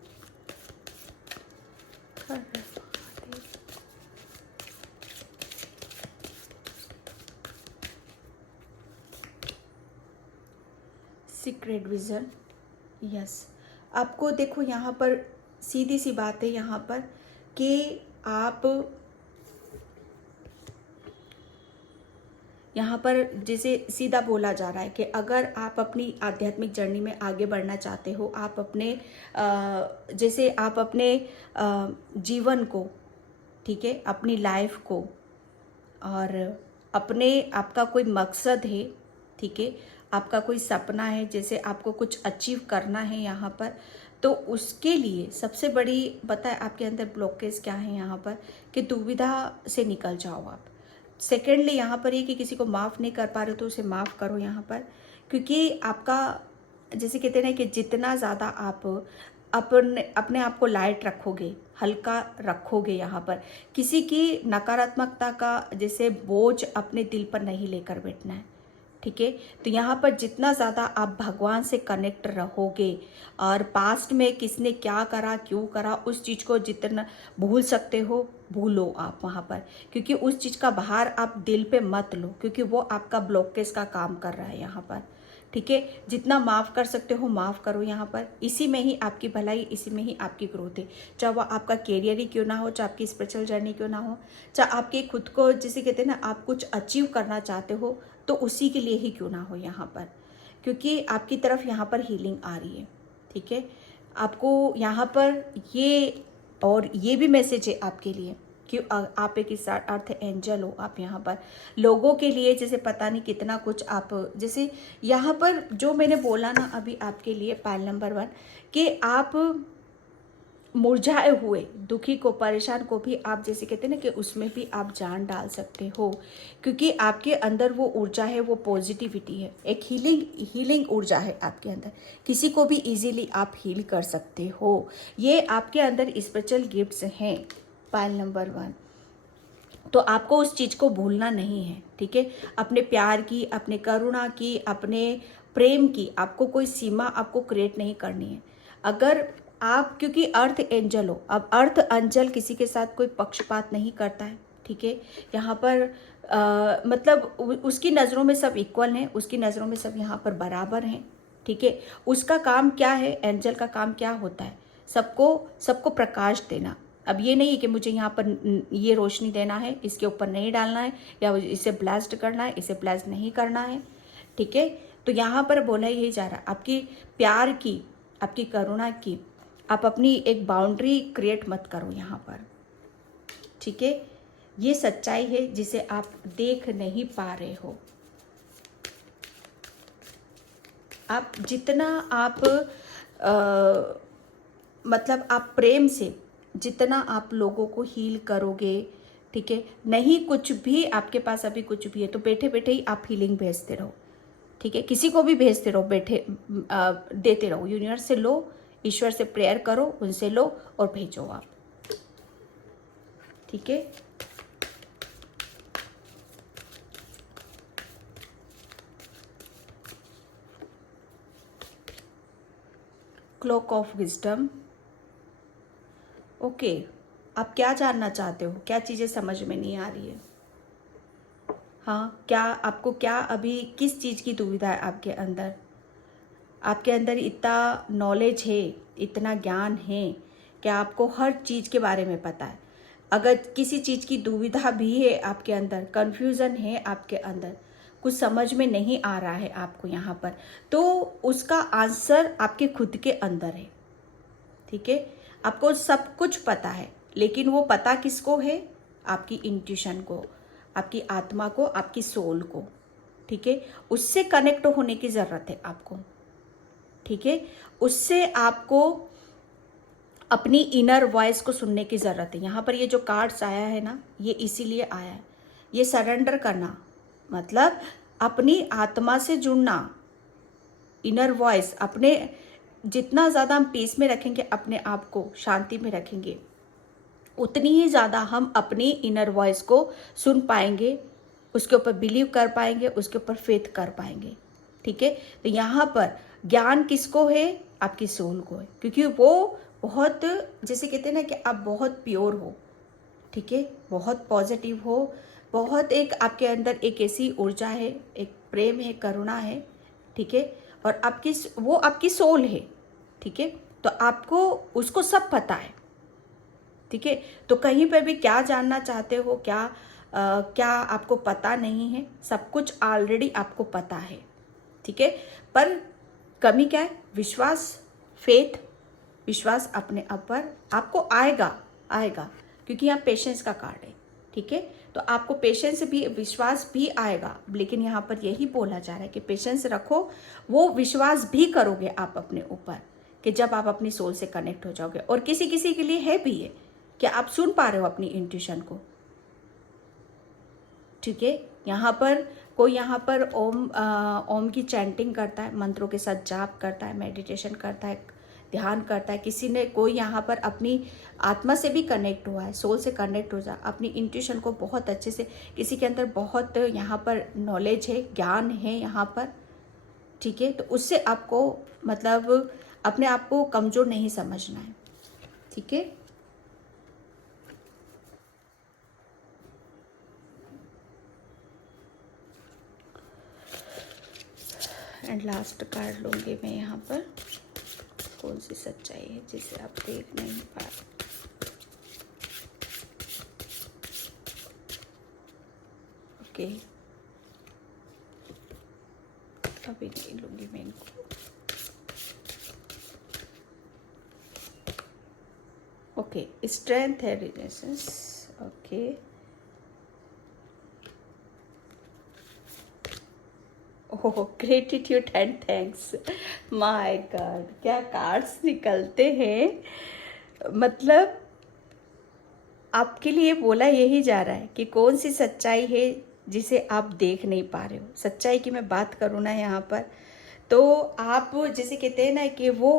Secret vision, yes. आपको देखो यहाँ पर सीधी सी बात है यहाँ पर कि आप यहाँ पर जैसे सीधा बोला जा रहा है कि अगर आप अपनी आध्यात्मिक जर्नी में आगे बढ़ना चाहते हो, आप अपने जैसे आप अपने जीवन को, ठीक है, अपनी लाइफ को, और आपका कोई मकसद है, ठीक है, आपका कोई सपना है, जैसे आपको कुछ अचीव करना है यहाँ पर, तो उसके लिए सबसे बड़ी बताए आपके अंदर ब्लॉकेज क्या है यहाँ पर, कि दुविधा से निकल जाओ आप। सेकेंडली यहाँ पर ये कि किसी को माफ़ नहीं कर पा रहे हो तो उसे माफ़ करो यहाँ पर, क्योंकि आपका, जैसे कहते हैं ना कि जितना ज़्यादा आप अपने आप को लाइट रखोगे, हल्का रखोगे यहाँ पर, किसी की नकारात्मकता का जैसे बोझ अपने दिल पर नहीं लेकर बैठना है। ठीक है, तो यहाँ पर जितना ज़्यादा आप भगवान से कनेक्ट रहोगे, और पास्ट में किसने क्या करा, क्यों करा, उस चीज़ को जितना भूल सकते हो भूलो आप वहाँ पर, क्योंकि उस चीज़ का भार आप दिल पे मत लो, क्योंकि वो आपका ब्लॉकेज का काम कर रहा है यहाँ पर। ठीक है, जितना माफ़ कर सकते हो माफ़ करो यहाँ पर। इसी में ही आपकी भलाई, इसी में ही आपकी ग्रोथ है। चाहे वो आपका कैरियर ही क्यों ना हो, चाहे आपकी स्पिरिचुअल जर्नी क्यों ना हो, चाहे आपके खुद को, जिसे कहते हैं ना, आप कुछ अचीव करना चाहते हो, तो उसी के लिए ही क्यों ना हो यहाँ पर, क्योंकि आपकी तरफ यहाँ पर हीलिंग आ रही है। ठीक है, आपको यहाँ पर ये, और ये भी मैसेज है आपके लिए कि आप एक इस अर्थ एंजल हो। आप यहाँ पर लोगों के लिए जैसे पता नहीं कितना कुछ आप, जैसे यहाँ पर जो मैंने बोला ना अभी आपके लिए पायल नंबर 1, कि आप मुरझाए हुए दुखी को, परेशान को भी आप जैसे कहते हैं ना कि उसमें भी आप जान डाल सकते हो, क्योंकि आपके अंदर वो ऊर्जा है, वो पॉजिटिविटी है, एक हीलिंग ऊर्जा है आपके अंदर। किसी को भी इजीली आप हील कर सकते हो। ये आपके अंदर स्पेशल गिफ्ट्स हैं पायल नंबर 1। तो आपको उस चीज़ को भूलना नहीं है, ठीक है। अपने प्यार की, अपने करुणा की, अपने प्रेम की आपको कोई सीमा आपको क्रिएट नहीं करनी है। अगर आप, क्योंकि अर्थ एंजल हो, अब अर्थ एंजल किसी के साथ कोई पक्षपात नहीं करता है, ठीक है। यहाँ पर मतलब उसकी नज़रों में सब इक्वल हैं, उसकी नज़रों में सब यहाँ पर बराबर हैं, ठीक है। उसका काम क्या है, एंजल का काम क्या होता है, सबको प्रकाश देना। अब ये नहीं कि मुझे यहाँ पर ये रोशनी देना है, इसके ऊपर नहीं डालना है, या इसे ब्लास्ट करना है, इसे ब्लास्ट नहीं करना है, ठीक है। तो यहाँ पर बोला यही जा रहा है, आपकी प्यार की, आपकी करुणा की, आप अपनी एक बाउंड्री क्रिएट मत करो यहाँ पर, ठीक है। ये सच्चाई है जिसे आप देख नहीं पा रहे हो। आप जितना आप मतलब आप प्रेम से जितना आप लोगों को हील करोगे, ठीक है, नहीं कुछ भी आपके पास अभी कुछ भी है तो बैठे बैठे ही आप हीलिंग भेजते रहो, ठीक है। किसी को भी भेजते रहो, बैठे देते रहो। यूनिवर्स से लो, ईश्वर से प्रेयर करो, उनसे लो और भेजो आप, ठीक है। Clock of wisdom, okay. आप क्या जानना चाहते हो, क्या चीज़ें समझ में नहीं आ रही है? हाँ, क्या आपको, क्या अभी किस चीज़ की दुविधा है आपके अंदर? आपके अंदर इतना नॉलेज है, इतना ज्ञान है कि आपको हर चीज़ के बारे में पता है। अगर किसी चीज़ की दुविधा भी है आपके अंदर, कन्फ्यूज़न है आपके अंदर, कुछ समझ में नहीं आ रहा है आपको यहाँ पर, तो उसका आंसर आपके खुद के अंदर है, ठीक है। आपको सब कुछ पता है, लेकिन वो पता किसको है? आपकी इंट्यूशन को, आपकी आत्मा को, आपकी सोल को, ठीक है। उससे कनेक्ट होने की ज़रूरत है आपको, ठीक है। उससे आपको अपनी इनर वॉइस को सुनने की ज़रूरत है। यहाँ पर ये जो कार्ड्स आया है ना, ये इसीलिए आया है, ये सरेंडर करना, मतलब अपनी आत्मा से जुड़ना, इनर वॉइस। अपने जितना ज़्यादा हम पीस में रखेंगे, अपने आप को शांति में रखेंगे, उतनी ही ज़्यादा हम अपनी इनर वॉइस को सुन पाएंगे, उसके ऊपर बिलीव कर पाएंगे, उसके ऊपर फेथ कर पाएंगे, ठीक है। तो यहाँ पर ज्ञान किसको है? आपकी सोल को है, क्योंकि वो बहुत, जैसे कहते हैं ना कि आप बहुत प्योर हो, ठीक है, बहुत पॉजिटिव हो, बहुत एक आपके अंदर एक ऐसी ऊर्जा है, एक प्रेम है, करुणा है, ठीक है। और आपकी, वो आपकी सोल है, ठीक है। तो आपको उसको सब पता है, ठीक है। तो कहीं पर भी क्या जानना चाहते हो, क्या आपको पता नहीं है, सब कुछ ऑलरेडी आपको पता है, ठीक है। पर कमी क्या है? विश्वास, फेथ, विश्वास अपने आप पर आपको आएगा, क्योंकि यहाँ पेशेंस का कार्ड है, ठीक है। तो आपको पेशेंस भी, विश्वास भी आएगा, लेकिन यहाँ पर यही बोला जा रहा है कि पेशेंस रखो, वो विश्वास भी करोगे आप अपने ऊपर, कि जब आप अपनी सोल से कनेक्ट हो जाओगे। और किसी किसी के लिए है भी है कि आप सुन पा रहे हो अपनी इंट्यूशन को, ठीक है। यहाँ पर कोई यहाँ पर ओम की चैंटिंग करता है, मंत्रों के साथ जाप करता है, मेडिटेशन करता है, ध्यान करता है। किसी ने, कोई यहाँ पर अपनी आत्मा से भी कनेक्ट हुआ है, सोल से कनेक्ट हो जा, अपनी इंट्यूशन को बहुत अच्छे से, किसी के अंदर बहुत यहाँ पर नॉलेज है, ज्ञान है यहाँ पर, ठीक है। तो उससे आपको मतलब अपने आप को कमज़ोर नहीं समझना है, ठीक है। एंड लास्ट कार्ड लूँगी मैं यहाँ पर, कौन सी सच्चाई है जिसे आप देख नहीं पा रहे। ओके, अभी नहीं लूँगी मैं इनको। ओके, स्ट्रेंथ है, relations, okay, oh gratitude and thanks. My God, क्या कार्ड्स निकलते हैं। मतलब आपके लिए बोला यही जा रहा है कि कौन सी सच्चाई है जिसे आप देख नहीं पा रहे हो। सच्चाई की मैं बात करूँ ना यहाँ पर, तो आप जैसे कहते हैं ना कि वो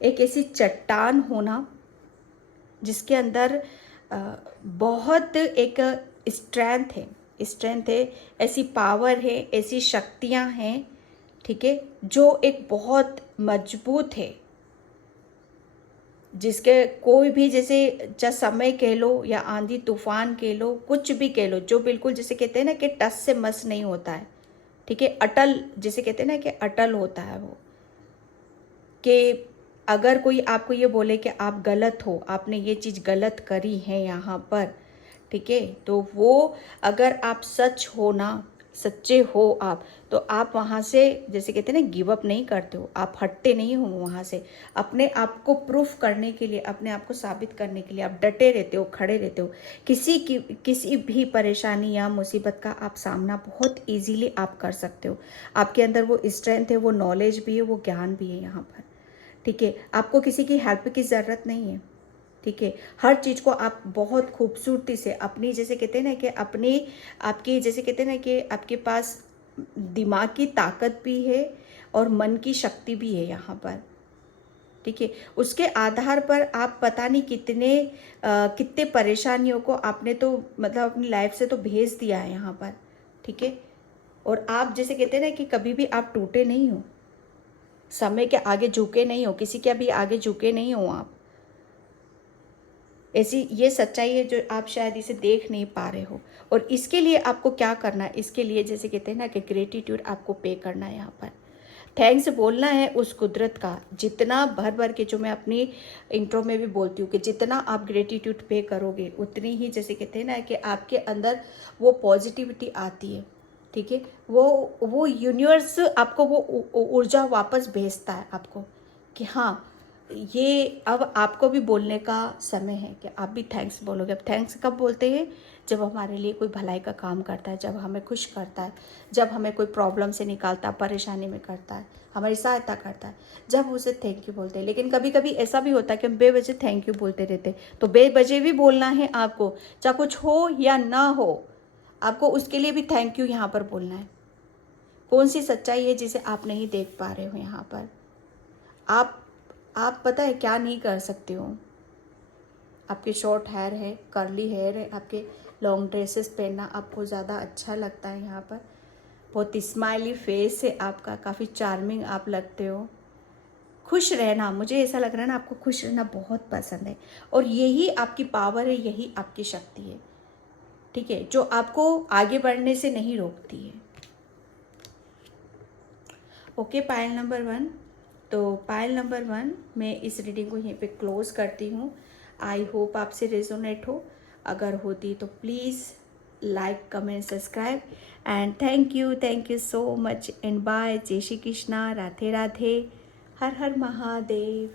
एक ऐसी चट्टान होना जिसके अंदर बहुत एक स्ट्रेंथ है, ऐसी पावर है, ऐसी शक्तियाँ हैं, ठीक है, जो एक बहुत मजबूत है, जिसके कोई भी जैसे चाहे समय कह लो या आंधी तूफान कह लो, कुछ भी कह लो, जो बिल्कुल जैसे कहते हैं ना कि टस से मस नहीं होता है, ठीक है, अटल, जिसे कहते हैं ना कि अटल होता है वो, कि अगर कोई आपको ये बोले कि आप गलत हो, आपने ये चीज़ गलत करी है यहाँ पर, ठीक है, तो वो अगर आप सच हो ना, सच्चे हो आप, तो आप वहाँ से जैसे कहते हैं ना गिव अप नहीं करते हो, आप हटते नहीं हो वहाँ से। अपने आप को प्रूफ करने के लिए, अपने आप को साबित करने के लिए आप डटे रहते हो, खड़े रहते हो। किसी भी परेशानी या मुसीबत का आप सामना बहुत इजीली आप कर सकते हो। आपके अंदर वो स्ट्रेंथ है, वो नॉलेज भी है, वो ज्ञान भी है यहाँ पर, ठीक है। आपको किसी की हेल्प की ज़रूरत नहीं है, ठीक है। हर चीज़ को आप बहुत खूबसूरती से अपनी जैसे कहते हैं ना कि अपनी आपकी जैसे कहते हैं ना कि आपके पास दिमाग की ताकत भी है और मन की शक्ति भी है यहाँ पर, ठीक है। उसके आधार पर आप पता नहीं कितने परेशानियों को आपने तो मतलब अपनी लाइफ से तो भेज दिया है यहाँ पर, ठीक है। और आप जैसे कहते हैं ना कि कभी भी आप टूटे नहीं हो, समय के आगे झुके नहीं हो, किसी के भी आगे झुके नहीं हो आप। ऐसी ये सच्चाई है जो आप शायद इसे देख नहीं पा रहे हो। और इसके लिए आपको क्या करना है, इसके लिए जैसे कहते हैं ना कि ग्रेटिट्यूड आपको पे करना है यहाँ पर, थैंक्स बोलना है उस कुदरत का। जितना भर भर के, जो मैं अपनी इंट्रो में भी बोलती हूँ कि जितना आप ग्रेटिट्यूड पे करोगे उतनी ही जैसे कहते हैं ना कि आपके अंदर वो पॉजिटिविटी आती है, ठीक है। वो यूनिवर्स आपको वो ऊर्जा वापस भेजता है आपको कि हाँ, ये अब आपको भी बोलने का समय है कि आप भी थैंक्स बोलोगे। अब थैंक्स कब बोलते हैं, जब हमारे लिए कोई भलाई का काम करता है, जब हमें खुश करता है, जब हमें कोई प्रॉब्लम से निकालता है, परेशानी में करता है, हमारी सहायता करता है, जब उसे थैंक यू बोलते हैं। लेकिन कभी कभी ऐसा भी होता है कि हम बेवजह थैंक यू बोलते रहते हैं, तो बेवजह भी बोलना है आपको, चाहे कुछ हो या ना हो, आपको उसके लिए भी थैंक यू यहाँ पर बोलना है। कौन सी सच्चाई है जिसे आप नहीं देख पा रहे हो यहाँ पर। आप पता है क्या नहीं कर सकते हो, आपके शॉर्ट हेयर है, कर्ली हेयर है, आपके लॉन्ग ड्रेसेस पहनना आपको ज़्यादा अच्छा लगता है यहाँ पर, बहुत स्माइली फेस है आपका, काफ़ी चार्मिंग आप लगते हो। खुश रहना, मुझे ऐसा लग रहा है ना आपको खुश रहना बहुत पसंद है, और यही आपकी पावर है, यही आपकी शक्ति है, ठीक है, जो आपको आगे बढ़ने से नहीं रोकती है। ओके, पायल नंबर 1। तो पायल नंबर 1, मैं इस रीडिंग को यहीं पे क्लोज करती हूँ। आई होप आपसे रेजोनेट हो। अगर होती तो please like, comment, subscribe and thank you so much and bye. जय श्री कृष्णा, राधे राधे, हर हर महादेव।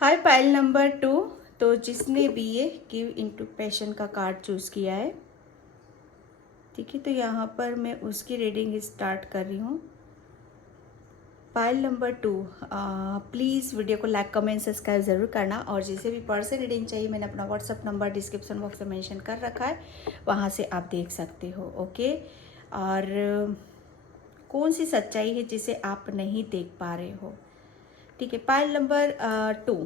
Hi Payal number 2। तो जिसने भी ये गिव इनटू पैशन का कार्ड चूज़ किया है, ठीक है, तो यहाँ पर मैं उसकी रीडिंग स्टार्ट कर रही हूँ। पायल नंबर 2, प्लीज़ वीडियो को लाइक, कमेंट, सब्सक्राइब ज़रूर करना। और जिसे भी पर्सनल रीडिंग चाहिए, मैंने अपना व्हाट्सअप नंबर डिस्क्रिप्शन बॉक्स में मेंशन कर रखा है, वहाँ से आप देख सकते हो। ओके, और कौन सी सच्चाई है जिसे आप नहीं देख पा रहे हो, ठीक है। पायल नंबर 2,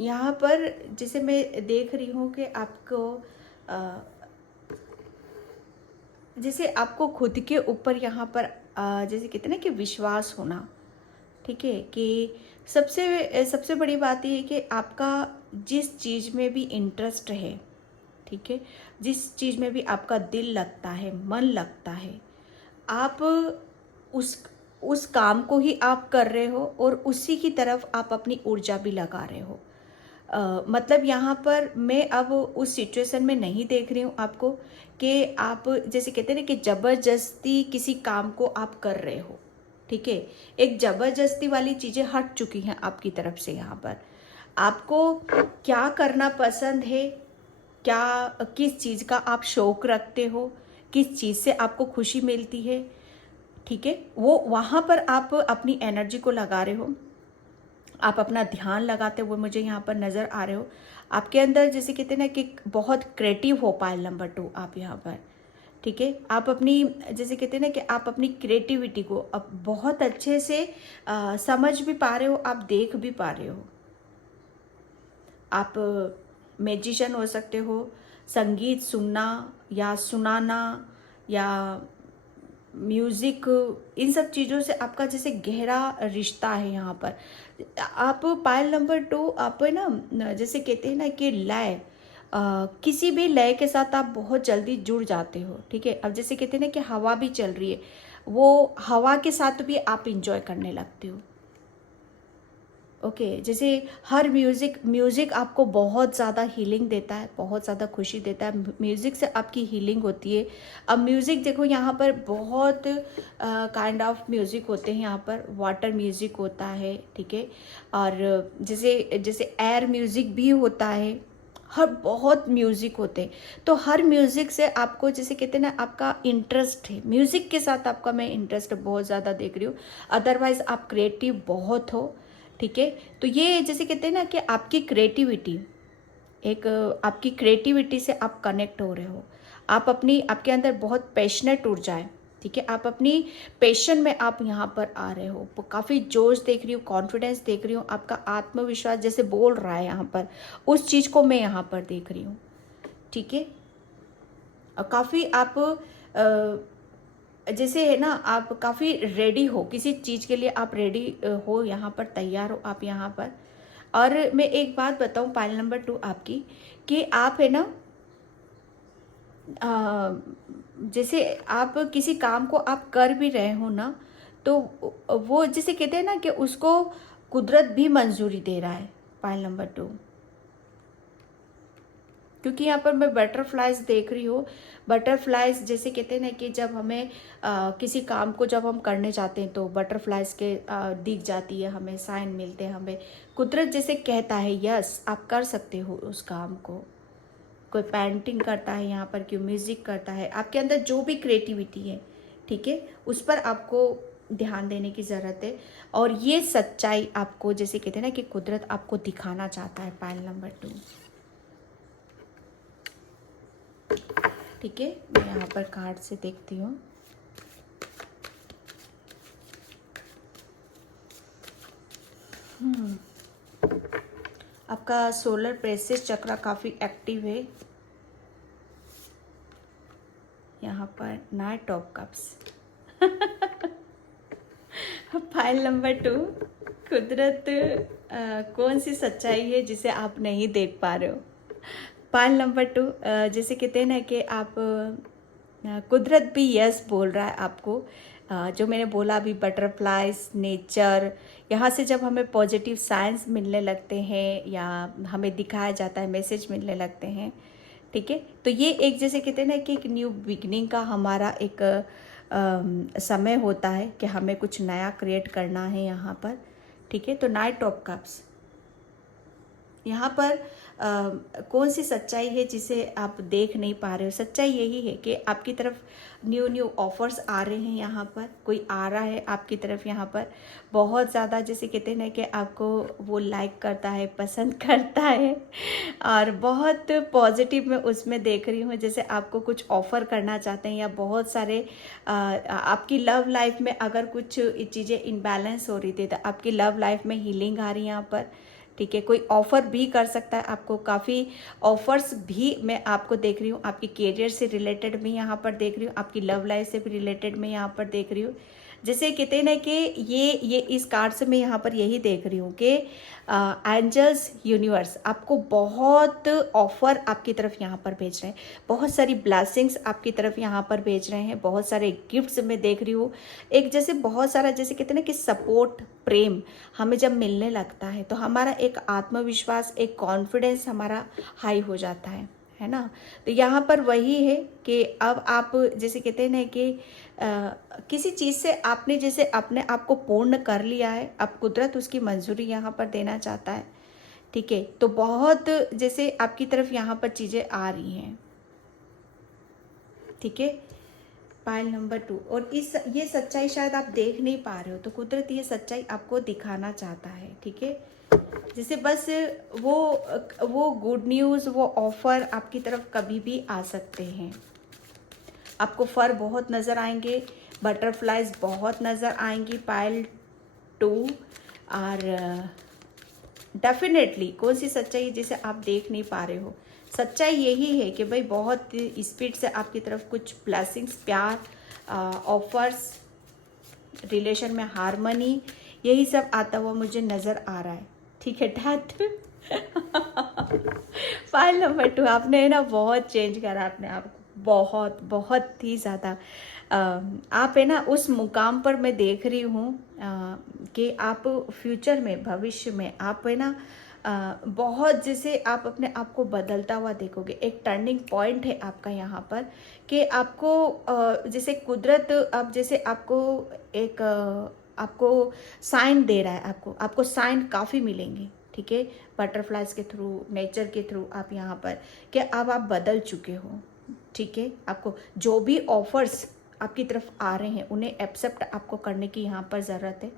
यहाँ पर जिसे मैं देख रही हूँ कि आपको जैसे आपको खुद के ऊपर यहाँ पर जैसे कहते हैं ना कि विश्वास होना, ठीक है, कि सबसे बड़ी बात ये है कि आपका जिस चीज़ में भी इंटरेस्ट है, ठीक है, जिस चीज़ में भी आपका दिल लगता है, मन लगता है, आप उस काम को ही आप कर रहे हो और उसी की तरफ आप अपनी ऊर्जा भी लगा रहे हो। मतलब यहाँ पर मैं अब उस सिचुएशन में नहीं देख रही हूँ आपको कि आप जैसे कहते हैं ना कि ज़बरदस्ती किसी काम को आप कर रहे हो, ठीक है। एक ज़बरदस्ती वाली चीज़ें हट चुकी हैं आपकी तरफ से। यहाँ पर आपको क्या करना पसंद है, क्या किस चीज़ का आप शौक रखते हो, किस चीज़ से आपको खुशी मिलती है, ठीक है, वो वहाँ पर आप अपनी एनर्जी को लगा रहे हो, आप अपना ध्यान लगाते हुए मुझे यहाँ पर नज़र आ रहे हो। आपके अंदर जैसे कहते हैं ना कि बहुत क्रिएटिव हो पाइल नंबर 2 आप यहाँ पर, ठीक है। आप अपनी जैसे कहते हैं ना कि आप अपनी क्रिएटिविटी को अब बहुत अच्छे से समझ भी पा रहे हो, आप देख भी पा रहे हो। आप मैजिशियन हो सकते हो, संगीत सुनना या सुनाना या म्यूज़िक, इन सब चीज़ों से आपका जैसे गहरा रिश्ता है यहाँ पर। आप पायल नंबर 2 आप है ना जैसे कहते हैं ना कि लय, किसी भी लय के साथ आप बहुत जल्दी जुड़ जाते हो, ठीक है। अब जैसे कहते हैं ना कि हवा भी चल रही है, वो हवा के साथ भी आप इंजॉय करने लगते हो। ओके जैसे हर म्यूज़िक आपको बहुत ज़्यादा हीलिंग देता है, बहुत ज़्यादा खुशी देता है। म्यूज़िक से आपकी हीलिंग होती है। अब म्यूज़िक देखो यहाँ पर बहुत काइंड ऑफ म्यूज़िक होते हैं, यहाँ पर वाटर म्यूज़िक होता है, ठीक है। और जैसे जैसे एयर म्यूज़िक भी होता है, हर बहुत म्यूज़िक होते हैं। तो हर म्यूज़िक से आपको जैसे कहते हैं ना आपका इंटरेस्ट है, म्यूज़िक के साथ आपका मैं इंटरेस्ट बहुत ज़्यादा देख रही हूँ। अदरवाइज़ आप क्रिएटिव बहुत हो, ठीक है। तो ये जैसे कहते हैं ना कि आपकी क्रिएटिविटी, एक आपकी क्रिएटिविटी से आप कनेक्ट हो रहे हो, आप अपनी आपके अंदर बहुत पैशनेट ऊर्जा है, ठीक है। आप अपनी पैशन में आप यहाँ पर आ रहे हो, काफ़ी जोश देख रही हूँ, कॉन्फिडेंस देख रही हूँ, आपका आत्मविश्वास जैसे बोल रहा है यहाँ पर, उस चीज़ को मैं यहाँ पर देख रही हूँ, ठीक है। और काफ़ी आप जैसे है ना आप काफ़ी रेडी हो किसी चीज़ के लिए, आप रेडी हो यहाँ पर, तैयार हो आप यहाँ पर। और मैं एक बात बताऊँ पाइल नंबर 2 आपकी, कि आप है ना जैसे आप किसी काम को आप कर भी रहे हो ना, तो वो जैसे कहते हैं ना कि उसको कुदरत भी मंजूरी दे रहा है, पाइल नंबर 2। क्योंकि यहाँ पर मैं बटरफ्लाइज देख रही हूँ। बटरफ्लाइज जैसे कहते हैं ना कि जब हमें किसी काम को जब हम करने जाते हैं तो बटरफ्लाइज के दिख जाती है, हमें साइन मिलते हैं, हमें कुदरत जैसे कहता है यस आप कर सकते हो उस काम को। कोई पेंटिंग करता है यहाँ पर, क्यों म्यूज़िक करता है, आपके अंदर जो भी क्रिएटिविटी है, ठीक है, उस पर आपको ध्यान देने की ज़रूरत है। और ये सच्चाई आपको जैसे कहते हैं ना कि कुदरत आपको दिखाना चाहता है, पाइल नंबर 2, ठीक है। मैं यहाँ पर कार्ड से देखती हूँ। आपका सोलर प्लेक्सस चक्र काफ़ी एक्टिव है। यहाँ पर night of cups file number 2, कुदरत कौन सी सच्चाई है जिसे आप नहीं देख पा रहे हो। पाइल नंबर 2 जैसे कहते हैं ना कि आप कुदरत भी यस बोल रहा है आपको। जो मैंने बोला अभी बटरफ्लाइज, नेचर, यहाँ से जब हमें पॉजिटिव साइंस मिलने लगते हैं या हमें दिखाया जाता है, मैसेज मिलने लगते हैं, ठीक है। तो ये एक जैसे कहते हैं ना कि एक न्यू बिगनिंग का हमारा एक समय होता है कि हमें कुछ नया क्रिएट करना है यहाँ पर, ठीक है। तो नाइट ऑफ कप्स यहाँ पर कौन सी सच्चाई है जिसे आप देख नहीं पा रहे हो। सच्चाई यही है कि आपकी तरफ न्यू ऑफर्स आ रहे हैं, यहाँ पर कोई आ रहा है आपकी तरफ, यहाँ पर बहुत ज़्यादा जैसे कहते हैं ना कि आपको वो लाइक करता है, पसंद करता है, और बहुत पॉजिटिव मैं उसमें देख रही हूँ। जैसे आपको कुछ ऑफ़र करना चाहते हैं, या बहुत सारे आपकी लव लाइफ में अगर कुछ चीज़ें इनबैलेंस हो रही थी तो आपकी लव लाइफ में हीलिंग आ रही है यहाँ पर, ठीक है। कोई ऑफ़र भी कर सकता है आपको, काफ़ी ऑफ़र्स भी मैं आपको देख रही हूँ। आपकी करियर से रिलेटेड भी यहाँ पर देख रही हूँ, आपकी लव लाइफ से भी रिलेटेड मैं यहाँ पर देख रही हूँ। जैसे कहते हैं ना कि ये इस कार्ड से मैं यहाँ पर यही देख रही हूँ कि एंजल्स यूनिवर्स आपको बहुत ऑफ़र आपकी तरफ यहाँ पर भेज रहे हैं, बहुत सारी ब्लेसिंग्स आपकी तरफ यहाँ पर भेज रहे हैं, बहुत सारे गिफ्ट्स मैं देख रही हूँ। एक जैसे बहुत सारा जैसे कहते हैं ना कि सपोर्ट, प्रेम हमें जब मिलने लगता है तो हमारा एक आत्मविश्वास, एक कॉन्फिडेंस हमारा हाई हो जाता है ना। तो यहाँ पर वही है कि अब आप जैसे कहते हैं ना कि किसी चीज़ से आपने जैसे अपने आप को पूर्ण कर लिया है, अब कुदरत उसकी मंजूरी यहाँ पर देना चाहता है ठीक है। तो बहुत जैसे आपकी तरफ यहाँ पर चीज़ें आ रही हैं, ठीक है। पायल नंबर 2, और ये सच्चाई शायद आप देख नहीं पा रहे हो, तो कुदरत ये सच्चाई आपको दिखाना चाहता है, ठीक है। जैसे बस वो गुड न्यूज़, वो ऑफ़र आपकी तरफ कभी भी आ सकते हैं। आपको फर बहुत नज़र आएंगे, बटरफ्लाइज बहुत नज़र आएंगी पायल 2। और डेफिनेटली कौन सी सच्चाई है जिसे आप देख नहीं पा रहे हो? सच्चाई यही है कि भाई बहुत स्पीड से आपकी तरफ कुछ ब्लेसिंग्स, प्यार, ऑफर्स, रिलेशन में हारमनी, यही सब आता हुआ मुझे नज़र आ रहा है, ठीक है। डेथ फाइल नंबर 2, आपने ना बहुत चेंज करा अपने आप को, बहुत बहुत ही ज़्यादा। आप है ना उस मुकाम पर मैं देख रही हूँ कि आप फ्यूचर में, भविष्य में आप है ना बहुत, जैसे आप अपने आप को बदलता हुआ देखोगे। एक टर्निंग पॉइंट है आपका यहाँ पर कि आपको जैसे कुदरत अब जैसे आपको एक आपको साइन दे रहा है, आपको साइन काफ़ी मिलेंगे, ठीक है। बटरफ्लाइज के थ्रू, नेचर के थ्रू आप यहाँ पर कि अब आप बदल चुके हो, ठीक है। आपको जो भी ऑफर्स आपकी तरफ आ रहे हैं उन्हें एक्सेप्ट आपको करने की यहाँ पर ज़रूरत है,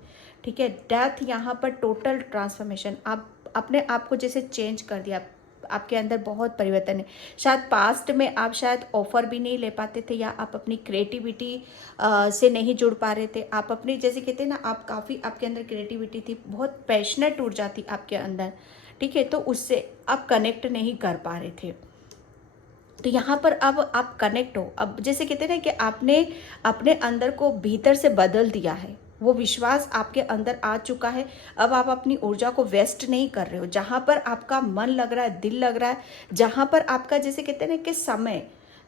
ठीक है। डेथ यहाँ पर टोटल ट्रांसफॉर्मेशन, आप अपने आप को जैसे चेंज कर दिया, आपके अंदर बहुत परिवर्तन है। शायद पास्ट में आप शायद ऑफर भी नहीं ले पाते थे, या आप अपनी क्रिएटिविटी से नहीं जुड़ पा रहे थे। आप अपनी जैसे कहते हैं ना, आप काफ़ी आपके अंदर क्रिएटिविटी थी, बहुत पैशनेट ऊर्जा थी आपके अंदर, ठीक है। तो उससे आप कनेक्ट नहीं कर पा रहे थे। तो यहाँ पर अब आप कनेक्ट हो। अब जैसे कहते हैं ना कि आपने अपने अंदर को भीतर से बदल दिया है, वो विश्वास आपके अंदर आ चुका है। अब आप अपनी ऊर्जा को वेस्ट नहीं कर रहे हो। जहाँ पर आपका मन लग रहा है, दिल लग रहा है, जहाँ पर आपका जैसे कहते हैं ना कि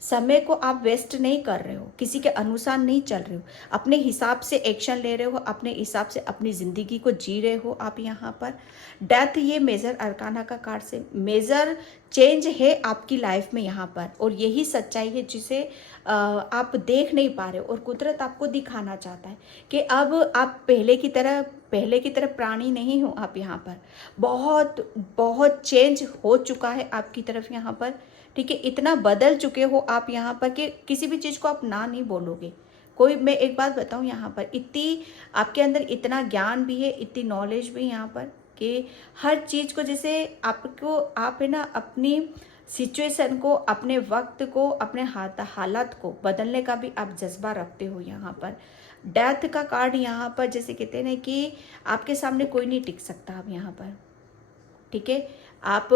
समय को आप वेस्ट नहीं कर रहे हो, किसी के अनुसार नहीं चल रहे हो, अपने हिसाब से एक्शन ले रहे हो, अपने हिसाब से अपनी ज़िंदगी को जी रहे हो आप यहाँ पर। डेथ ये मेजर अरकाना का कार्ड से मेजर चेंज है आपकी लाइफ में यहाँ पर, और यही सच्चाई है जिसे आप देख नहीं पा रहे हो, और कुदरत आपको दिखाना चाहता है कि अब आप पहले की तरह प्राणी नहीं हो आप यहाँ पर। बहुत बहुत चेंज हो चुका है आपकी तरफ यहाँ पर, ठीक है। इतना बदल चुके हो आप यहाँ पर कि किसी भी चीज़ को आप ना नहीं बोलोगे। कोई, मैं एक बात बताऊँ, यहाँ पर इतनी आपके अंदर इतना ज्ञान भी है, इतनी नॉलेज भी यहाँ पर कि हर चीज़ को जैसे आपको, आप है ना अपनी सिचुएशन को, अपने वक्त को, अपने हालात को बदलने का भी आप जज्बा रखते हो यहाँ पर। डेथ का कार्ड यहाँ पर जैसे कहते हैं ना कि आपके सामने कोई नहीं टिक सकता अब यहाँ पर, ठीक है। आप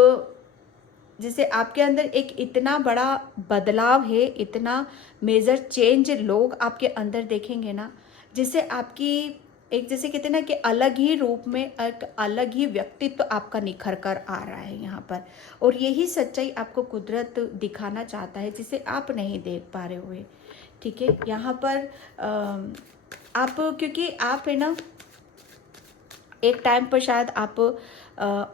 जैसे आपके अंदर एक इतना बड़ा बदलाव है, इतना मेजर चेंज लोग आपके अंदर देखेंगे ना, जिससे आपकी एक जैसे कहते हैं ना कि अलग ही रूप में एक अलग ही व्यक्तित्व आपका निखर कर आ रहा है यहाँ पर। और यही सच्चाई आपको कुदरत दिखाना चाहता है जिसे आप नहीं देख पा रहे हुए, ठीक है। यहाँ पर आप, क्योंकि आप है ना एक टाइम पर शायद आप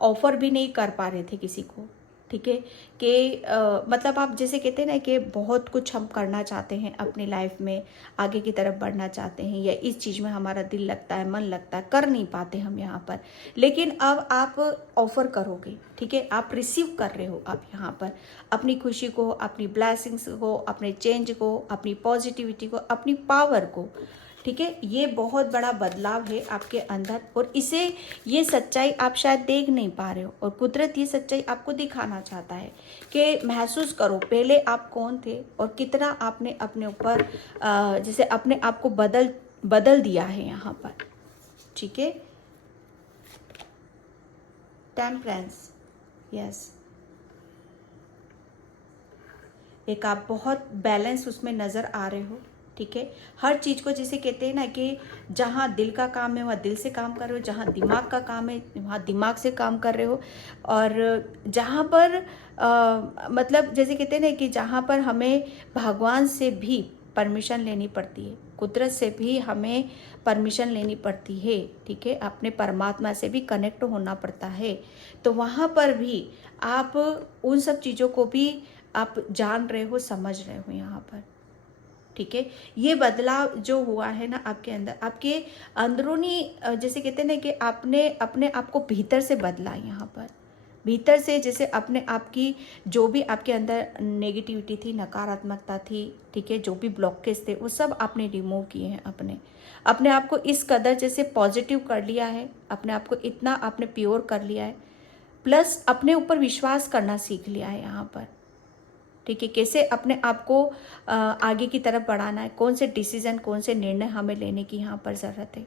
ऑफर भी नहीं कर पा रहे थे किसी को, ठीक है। कि मतलब आप जैसे कहते हैं ना कि बहुत कुछ हम करना चाहते हैं अपनी लाइफ में, आगे की तरफ बढ़ना चाहते हैं, या इस चीज़ में हमारा दिल लगता है, मन लगता है, कर नहीं पाते हम यहाँ पर। लेकिन अब आप ऑफर करोगे, ठीक है। आप रिसीव कर रहे हो आप यहाँ पर अपनी खुशी को, अपनी ब्लेसिंग्स को, अपने चेंज को, अपनी पॉजिटिविटी को, अपनी पावर को, ठीक है। ये बहुत बड़ा बदलाव है आपके अंदर, और ये सच्चाई आप शायद देख नहीं पा रहे हो, और कुदरत ये सच्चाई आपको दिखाना चाहता है कि महसूस करो पहले आप कौन थे और कितना आपने अपने ऊपर जैसे अपने आप को बदल दिया है यहाँ पर, ठीक है। टेम्परेंस, यस, एक आप बहुत बैलेंस उसमें नज़र आ रहे हो, ठीक है। हर चीज़ को जैसे कहते हैं ना कि जहाँ दिल का काम है वहाँ दिल से काम कर रहे हो, जहाँ दिमाग का काम है वहाँ दिमाग से काम कर रहे हो, और जहाँ पर मतलब जैसे कहते हैं ना कि जहाँ पर हमें भगवान से भी परमिशन लेनी पड़ती है, कुदरत से भी हमें परमिशन लेनी पड़ती है, ठीक है। अपने परमात्मा से भी कनेक्ट होना पड़ता है, तो वहाँ पर भी आप उन सब चीज़ों को भी आप जान रहे हो, समझ रहे हो यहाँ पर, ठीक है। ये बदलाव जो हुआ है ना आपके अंदर, आपके अंदरूनी जैसे कहते हैं ना कि आपने अपने आप को भीतर से बदला यहाँ पर, भीतर से जैसे अपने आप की जो भी आपके अंदर नेगेटिविटी थी, नकारात्मकता थी, ठीक है, जो भी ब्लॉकेज थे वो सब आपने रिमूव किए हैं। अपने अपने आप को इस कदर जैसे पॉजिटिव कर लिया है, अपने आप को इतना आपने प्योर कर लिया है, प्लस अपने ऊपर विश्वास करना सीख लिया है यहाँ पर, ठीक है। कैसे अपने आप को आगे की तरफ बढ़ाना है, कौन से डिसीजन, कौन से निर्णय हमें लेने की यहाँ पर ज़रूरत है,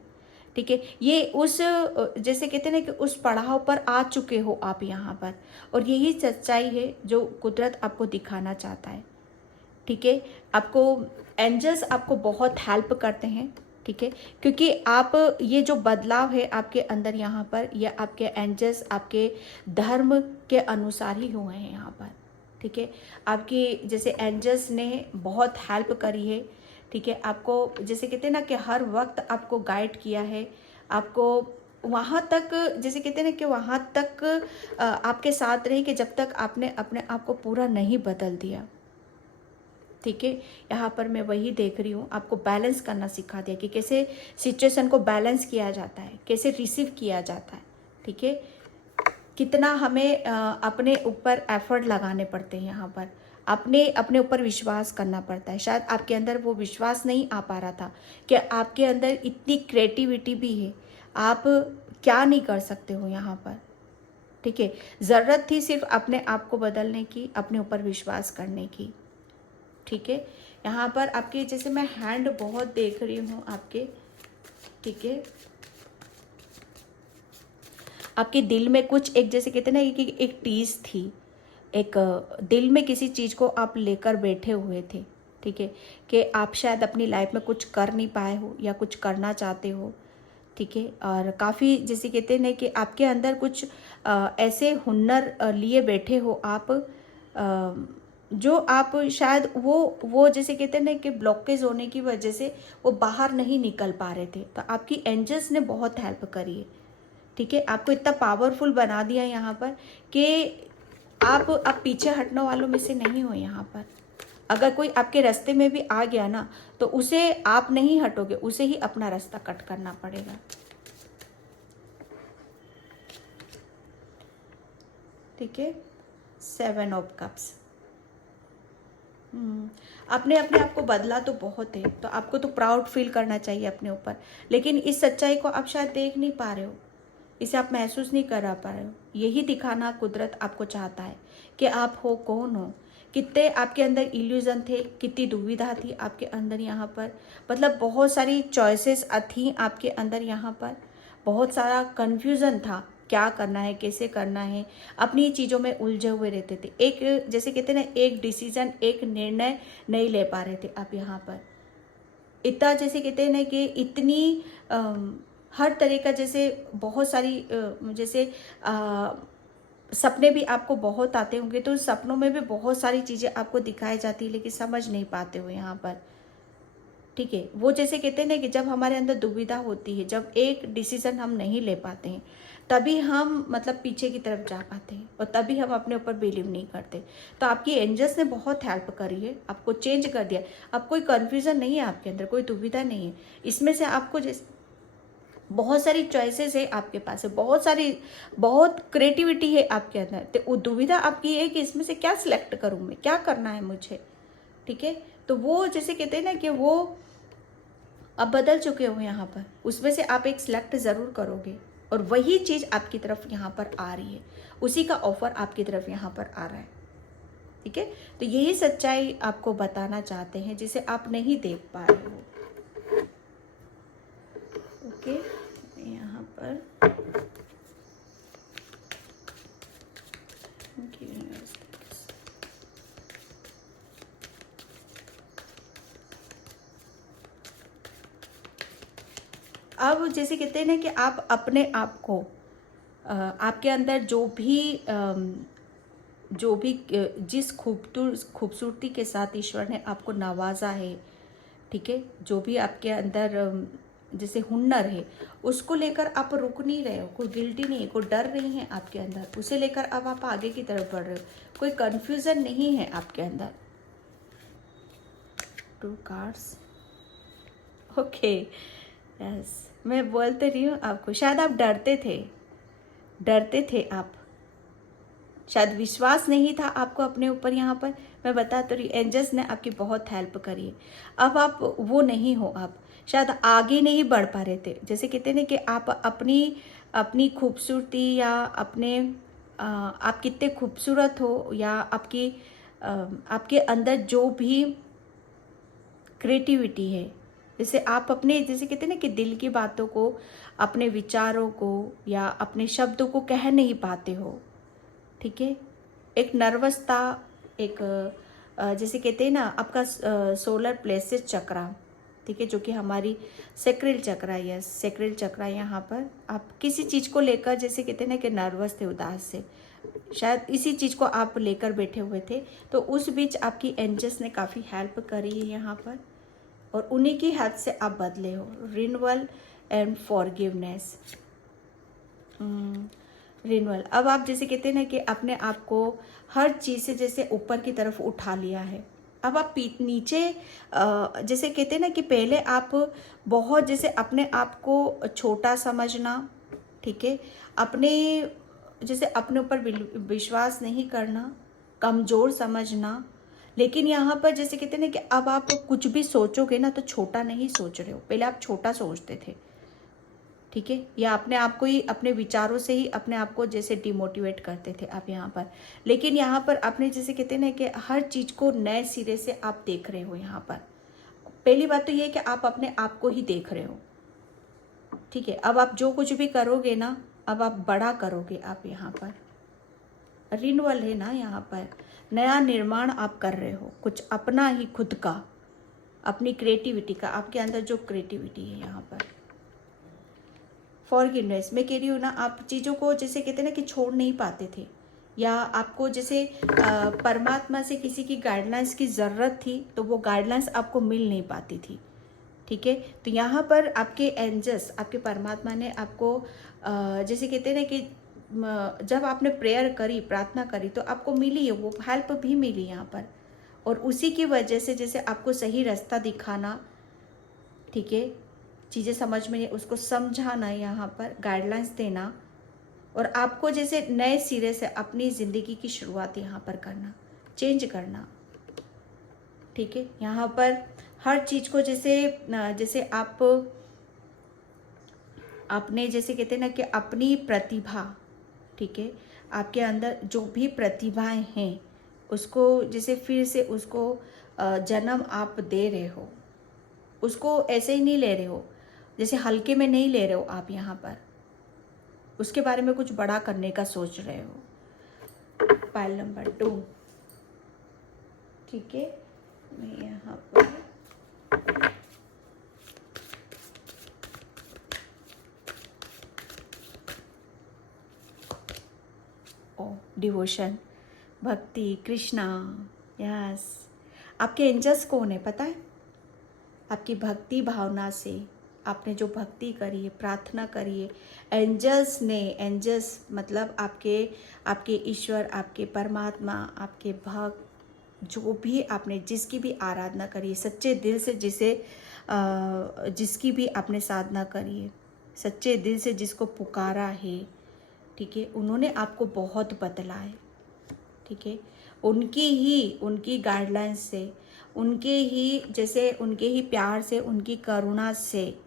ठीक है। ये उस जैसे कहते हैं ना कि उस पड़ाव पर आ चुके हो आप यहाँ पर, और यही सच्चाई है जो कुदरत आपको दिखाना चाहता है, ठीक है। आपको एंजल्स आपको बहुत हेल्प करते हैं, ठीक है, क्योंकि आप ये जो बदलाव है आपके अंदर यहाँ पर, या आपके एंजल्स आपके धर्म के अनुसार ही हुए हैं यहाँ पर, ठीक है। आपकी जैसे एंजल्स ने बहुत हेल्प करी है, ठीक है। आपको जैसे कहते हैं ना कि हर वक्त आपको गाइड किया है, आपको वहाँ तक जैसे कहते हैं ना कि वहाँ तक आपके साथ रहे कि जब तक आपने अपने आप को पूरा नहीं बदल दिया, ठीक है। यहाँ पर मैं वही देख रही हूँ, आपको बैलेंस करना सिखा दिया कि कैसे सिचुएशन को बैलेंस किया जाता है, कैसे रिसीव किया जाता है, ठीक है। कितना हमें अपने ऊपर एफर्ट लगाने पड़ते हैं यहाँ पर, अपने अपने ऊपर विश्वास करना पड़ता है। शायद आपके अंदर वो विश्वास नहीं आ पा रहा था कि आपके अंदर इतनी क्रिएटिविटी भी है, आप क्या नहीं कर सकते हो यहाँ पर, ठीक है। ज़रूरत थी सिर्फ अपने आप को बदलने की, अपने ऊपर विश्वास करने की, ठीक है। यहाँ पर आपके जैसे मैं हैंड बहुत देख रही हूँ आपके, ठीक है। आपके दिल में कुछ एक जैसे कहते हैं ना कि एक टीस थी, एक दिल में किसी चीज़ को आप लेकर बैठे हुए थे, ठीक है, कि आप शायद अपनी लाइफ में कुछ कर नहीं पाए हो या कुछ करना चाहते हो, ठीक है। और काफ़ी जैसे कहते हैं ना कि आपके अंदर कुछ ऐसे हुनर लिए बैठे हो आप, जो आप शायद वो जैसे कहते हैं ना कि ब्लॉकेज होने की वजह से वो बाहर नहीं निकल पा रहे थे, तो आपकी एंजल्स ने बहुत हेल्प करी है, ठीक है। आपको इतना पावरफुल बना दिया यहाँ पर कि आप पीछे हटने वालों में से नहीं हो यहाँ पर। अगर कोई आपके रास्ते में भी आ गया ना, तो उसे आप नहीं हटोगे, उसे ही अपना रास्ता कट करना पड़ेगा, ठीक है। 7 ऑफ कप्स। आपने अपने आप को बदला तो बहुत है, तो आपको तो प्राउड फील करना चाहिए अपने ऊपर, लेकिन इस सच्चाई को आप शायद देख नहीं पा रहे हो, इसे आप महसूस नहीं करा पा रहे हो। यही दिखाना कुदरत आपको चाहता है कि आप हो कौन हो, कितने आपके अंदर इल्यूजन थे, कितनी दुविधा थी आपके अंदर यहाँ पर, मतलब बहुत सारी चॉइसेस थी आपके अंदर यहाँ पर, बहुत सारा कन्फ्यूज़न था, क्या करना है, कैसे करना है, अपनी चीज़ों में उलझे हुए रहते थे। एक जैसे कहते हैं ना, एक डिसीजन, एक निर्णय नहीं ले पा रहे थे आप यहाँ पर। इतना जैसे कहते हैं ना कि इतनी हर तरह का जैसे बहुत सारी जैसे सपने भी आपको बहुत आते होंगे, तो सपनों में भी बहुत सारी चीज़ें आपको दिखाई जाती है, लेकिन समझ नहीं पाते हो यहाँ पर, ठीक है। वो जैसे कहते हैं ना कि जब हमारे अंदर दुविधा होती है, जब एक डिसीजन हम नहीं ले पाते हैं, तभी हम मतलब पीछे की तरफ जा पाते हैं, और तभी हम अपने ऊपर बिलीव नहीं करते। तो आपकी एंजल्स ने बहुत हेल्प करी है, आपको चेंज कर दिया। अब कोई कन्फ्यूज़न नहीं है आपके अंदर, कोई दुविधा नहीं है। इसमें से आपको जैसे बहुत सारी चॉइसेस है आपके पास, है बहुत क्रिएटिविटी है आपके अंदर, तो वो दुविधा आपकी है कि इसमें से क्या सिलेक्ट करूँ मैं, क्या करना है मुझे, ठीक है। तो वो जैसे कहते हैं ना कि वो अब बदल चुके हो यहाँ पर, उसमें से आप एक सिलेक्ट ज़रूर करोगे, और वही चीज़ आपकी तरफ यहाँ पर आ रही है, उसी का ऑफर आपकी तरफ यहाँ पर आ रहा है, ठीक है। तो यही सच्चाई आपको बताना चाहते हैं जिसे आप नहीं देख पा रहे हो, ओके। यहाँ पर अब जैसे कहते हैं ना कि आप अपने आप को आपके अंदर जो भी जिस खूबसूरती के साथ ईश्वर ने आपको नवाजा है, ठीक है, जो भी आपके अंदर जैसे हुनर है, उसको लेकर आप रुक नहीं रहे हो, कोई गिल्टी नहीं है, कोई डर नहीं है आपके अंदर, उसे लेकर अब आप आगे की तरफ बढ़ रहे हो, कोई कन्फ्यूज़न नहीं है आपके अंदर। 2 कार्ड्स, ओके, यस। मैं बोलते रही हूँ आपको, शायद आप डरते थे आप, शायद विश्वास नहीं था आपको अपने ऊपर। यहाँ पर मैं बता तो रही, एंजल्स ने आपकी बहुत हेल्प करी है। अब आप वो नहीं हो, आप शायद आगे नहीं बढ़ पा रहे थे। जैसे कहते हैं ना कि आप अपनी अपनी खूबसूरती या अपने आप कितने खूबसूरत हो, या आपके अंदर जो भी क्रिएटिविटी है, जैसे आप अपने, जैसे कहते हैं ना कि दिल की बातों को, अपने विचारों को या अपने शब्दों को कह नहीं पाते हो। ठीक है, एक नर्वसता, एक जैसे कहते हैं ना आपका सोलर प्लेसेस चक्रा, ठीक है, जो कि हमारी सेक्रेल चक्रा है, यस सेक्रेल चक्रा। यहाँ पर आप किसी चीज़ को लेकर जैसे कहते हैं ना कि नर्वस थे, उदास से, शायद इसी चीज़ को आप लेकर बैठे हुए थे। तो उस बीच आपकी एंजल्स ने काफ़ी हेल्प करी है यहाँ पर, और उन्हीं की हेल्प से आप बदले हो। Renewal and forgiveness, renewal. अब आप जैसे कहते हैं ना कि अपने आप को हर चीज़ से जैसे ऊपर की तरफ उठा लिया है। अब आप नीचे जैसे कहते हैं ना कि पहले आप बहुत जैसे अपने आप को छोटा समझना, ठीक है, अपने जैसे अपने ऊपर विश्वास नहीं करना, कमज़ोर समझना। लेकिन यहाँ पर जैसे कहते हैं ना कि अब आप कुछ भी सोचोगे ना तो छोटा नहीं सोच रहे हो, पहले आप छोटा सोचते थे, ठीक है, या अपने आप को ही अपने विचारों से ही अपने आप को जैसे डिमोटिवेट करते थे आप यहाँ पर। लेकिन यहाँ पर आपने जैसे कहते हैं ना कि हर चीज़ को नए सिरे से आप देख रहे हो। यहाँ पर पहली बात तो ये है कि आप अपने आप को ही देख रहे हो, ठीक है। अब आप जो कुछ भी करोगे ना, अब आप बड़ा करोगे। आप यहाँ पर रिन्यूअल है ना, यहाँ पर नया निर्माण आप कर रहे हो, कुछ अपना ही खुद का, अपनी क्रिएटिविटी का, आपके अंदर जो क्रिएटिविटी है। यहाँ पर फॉरगिवनेस, मैं कह रही हूँ ना, आप चीज़ों को जैसे कहते हैं ना कि छोड़ नहीं पाते थे, या आपको जैसे परमात्मा से किसी की गाइडलाइंस की ज़रूरत थी तो वो गाइडलाइंस आपको मिल नहीं पाती थी, ठीक है। तो यहाँ पर आपके एंजल्स, आपके परमात्मा ने आपको जैसे कहते हैं ना कि जब आपने प्रेयर करी, प्रार्थना करी, तो आपको मिली है, वो हेल्प भी मिली यहाँ पर। और उसी की वजह से जैसे आपको सही रास्ता दिखाना, ठीक है, चीज़ें समझ में नहीं उसको समझाना, यहाँ पर गाइडलाइंस देना, और आपको जैसे नए सिरे से अपनी ज़िंदगी की शुरुआत यहाँ पर करना, चेंज करना, ठीक है। यहाँ पर हर चीज़ को जैसे जैसे आपने जैसे कहते हैं ना कि अपनी प्रतिभा, ठीक है, आपके अंदर जो भी प्रतिभाएं हैं उसको जैसे फिर से उसको जन्म आप दे रहे हो, उसको ऐसे ही नहीं ले रहे हो, जैसे हल्के में नहीं ले रहे हो आप। यहाँ पर उसके बारे में कुछ बड़ा करने का सोच रहे हो। पाइल नंबर 2, ठीक है, मैं यहाँ पर डिवोशन, भक्ति, कृष्णा, यस। आपके एंजल्स कौन है पता है? आपकी भक्ति भावना से आपने जो भक्ति करी है, प्रार्थना करी है, एंजल्स ने, एंजल्स मतलब आपके ईश्वर, आपके परमात्मा, आपके भक्त, जो भी आपने जिसकी भी आराधना करी है सच्चे दिल से, जिसकी भी आपने साधना करी है सच्चे दिल से, जिसको पुकारा है, ठीक है, उन्होंने आपको बहुत बदला है, ठीक है। उनकी गाइडलाइंस से, उनके ही प्यार से, उनकी करुणा से,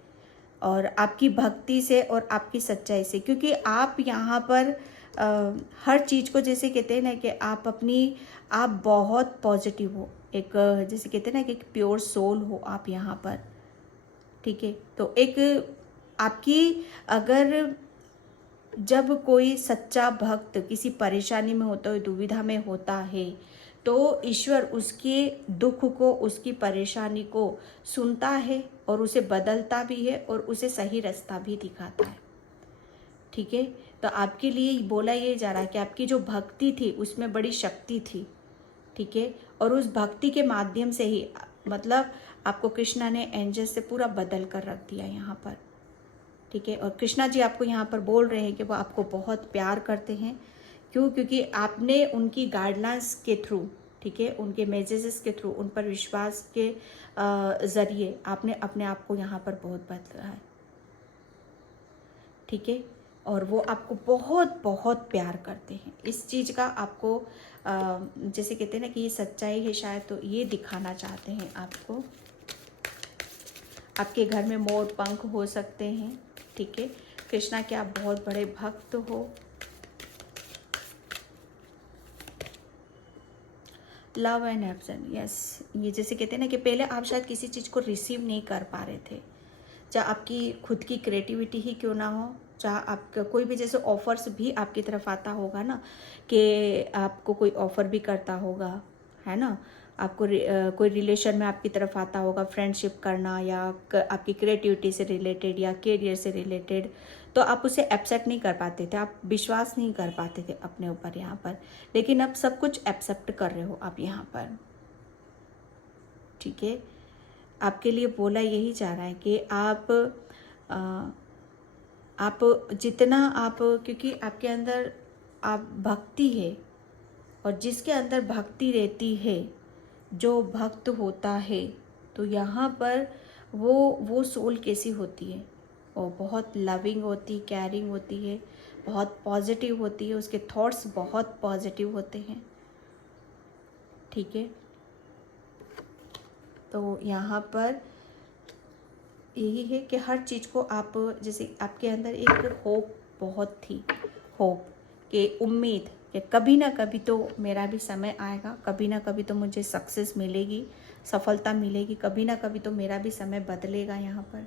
और आपकी भक्ति से और आपकी सच्चाई से, क्योंकि आप यहाँ पर हर चीज़ को जैसे कहते हैं ना कि आप बहुत पॉजिटिव हो, एक जैसे कहते हैं ना कि एक प्योर सोल हो आप यहाँ पर, ठीक है। तो एक आपकी, अगर जब कोई सच्चा भक्त किसी परेशानी में होता है, दुविधा में होता है, तो ईश्वर उसके दुख को, उसकी परेशानी को सुनता है और उसे बदलता भी है और उसे सही रास्ता भी दिखाता है, ठीक है। तो आपके लिए बोला ये जा रहा है कि आपकी जो भक्ति थी उसमें बड़ी शक्ति थी, ठीक है, और उस भक्ति के माध्यम से ही मतलब आपको कृष्णा ने एंजल से पूरा बदल कर रख दिया यहाँ पर, ठीक है। और कृष्णा जी आपको यहाँ पर बोल रहे हैं कि वो आपको बहुत प्यार करते हैं, क्यों? क्योंकि आपने उनकी गाइडलाइंस के थ्रू, ठीक है, उनके मैसेजेस के थ्रू, उन पर विश्वास के ज़रिए आपने अपने आप को यहाँ पर बहुत बदला है, ठीक है। और वो आपको बहुत बहुत प्यार करते हैं। इस चीज़ का आपको जैसे कहते हैं ना कि ये सच्चाई है शायद, तो ये दिखाना चाहते हैं आपको। आपके घर में मोर पंख हो सकते हैं, ठीक है। कृष्णा के आप बहुत बड़े भक्त हो। Love and absent, yes. ये जैसे कहते हैं ना कि पहले आप शायद किसी चीज़ को रिसीव नहीं कर पा रहे थे, चाहे आपकी खुद की क्रिएटिविटी ही क्यों ना हो, चाहे आपका कोई भी जैसे ऑफर्स भी आपकी तरफ आता होगा ना, कि आपको कोई ऑफर भी करता होगा, है ना, आपको कोई रिलेशन में आपकी तरफ आता होगा, फ्रेंडशिप करना या आपकी क्रिएटिविटी से रिलेटेड या करियर से रिलेटेड, तो आप उसे एक्सेप्ट नहीं कर पाते थे, आप विश्वास नहीं कर पाते थे अपने ऊपर यहाँ पर। लेकिन अब सब कुछ एक्सेप्ट कर रहे हो आप यहाँ पर, ठीक है। आपके लिए बोला यही जा रहा है कि आप जितना आप, क्योंकि आपके अंदर आप भक्ति है, और जिसके अंदर भक्ति रहती है, जो भक्त होता है, तो यहाँ पर वो सोल कैसी होती है, वो बहुत लविंग होती, केयरिंग होती है, बहुत पॉजिटिव होती है, उसके थॉट्स बहुत पॉजिटिव होते हैं, ठीक है। तो यहाँ पर यही है कि हर चीज़ को आप, जैसे आपके अंदर एक होप बहुत थी, होप कि उम्मीद कि कभी ना कभी तो मेरा भी समय आएगा, कभी ना कभी तो मुझे सक्सेस मिलेगी, सफलता मिलेगी, कभी ना कभी तो मेरा भी समय बदलेगा यहाँ पर,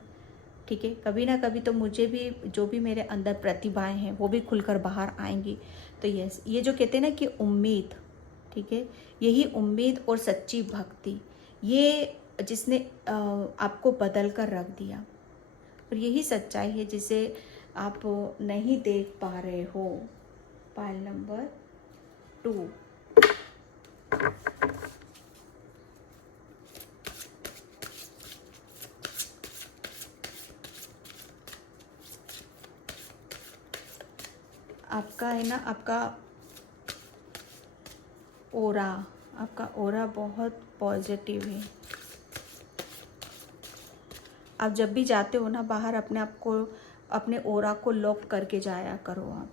ठीक है। कभी ना कभी तो मुझे भी, जो भी मेरे अंदर प्रतिभाएं हैं वो भी खुलकर बाहर आएंगी। तो यस, ये जो कहते हैं ना कि उम्मीद, ठीक है, यही उम्मीद और सच्ची भक्ति, ये जिसने आपको बदल कर रख दिया, और यही सच्चाई है जिसे आप नहीं देख पा रहे हो। पाइल नंबर 2, आपका है ना, आपका ओरा बहुत पॉजिटिव है। आप जब भी जाते हो ना बाहर, अपने आप को, अपने ओरा को लॉक करके जाया करो। आप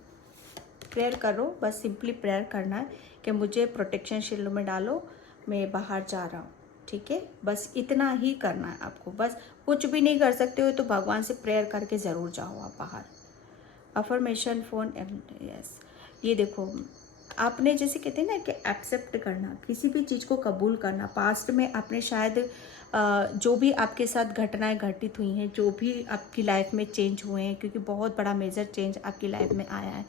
प्रेयर करो, बस सिंपली प्रेयर करना है कि मुझे प्रोटेक्शन शील्ड में डालो, मैं बाहर जा रहा हूँ, ठीक है। बस इतना ही करना है आपको, बस कुछ भी नहीं कर सकते हो तो भगवान से प्रेयर करके ज़रूर जाओ आप बाहर। Affirmation phone, yes. ये देखो, आपने जैसे कहते हैं ना कि एक्सेप्ट करना, किसी भी चीज़ को कबूल करना। पास्ट में आपने शायद जो भी आपके साथ घटनाएं घटित हुई हैं, जो भी आपकी लाइफ में चेंज हुए हैं, क्योंकि बहुत बड़ा मेजर चेंज आपकी लाइफ में आया है,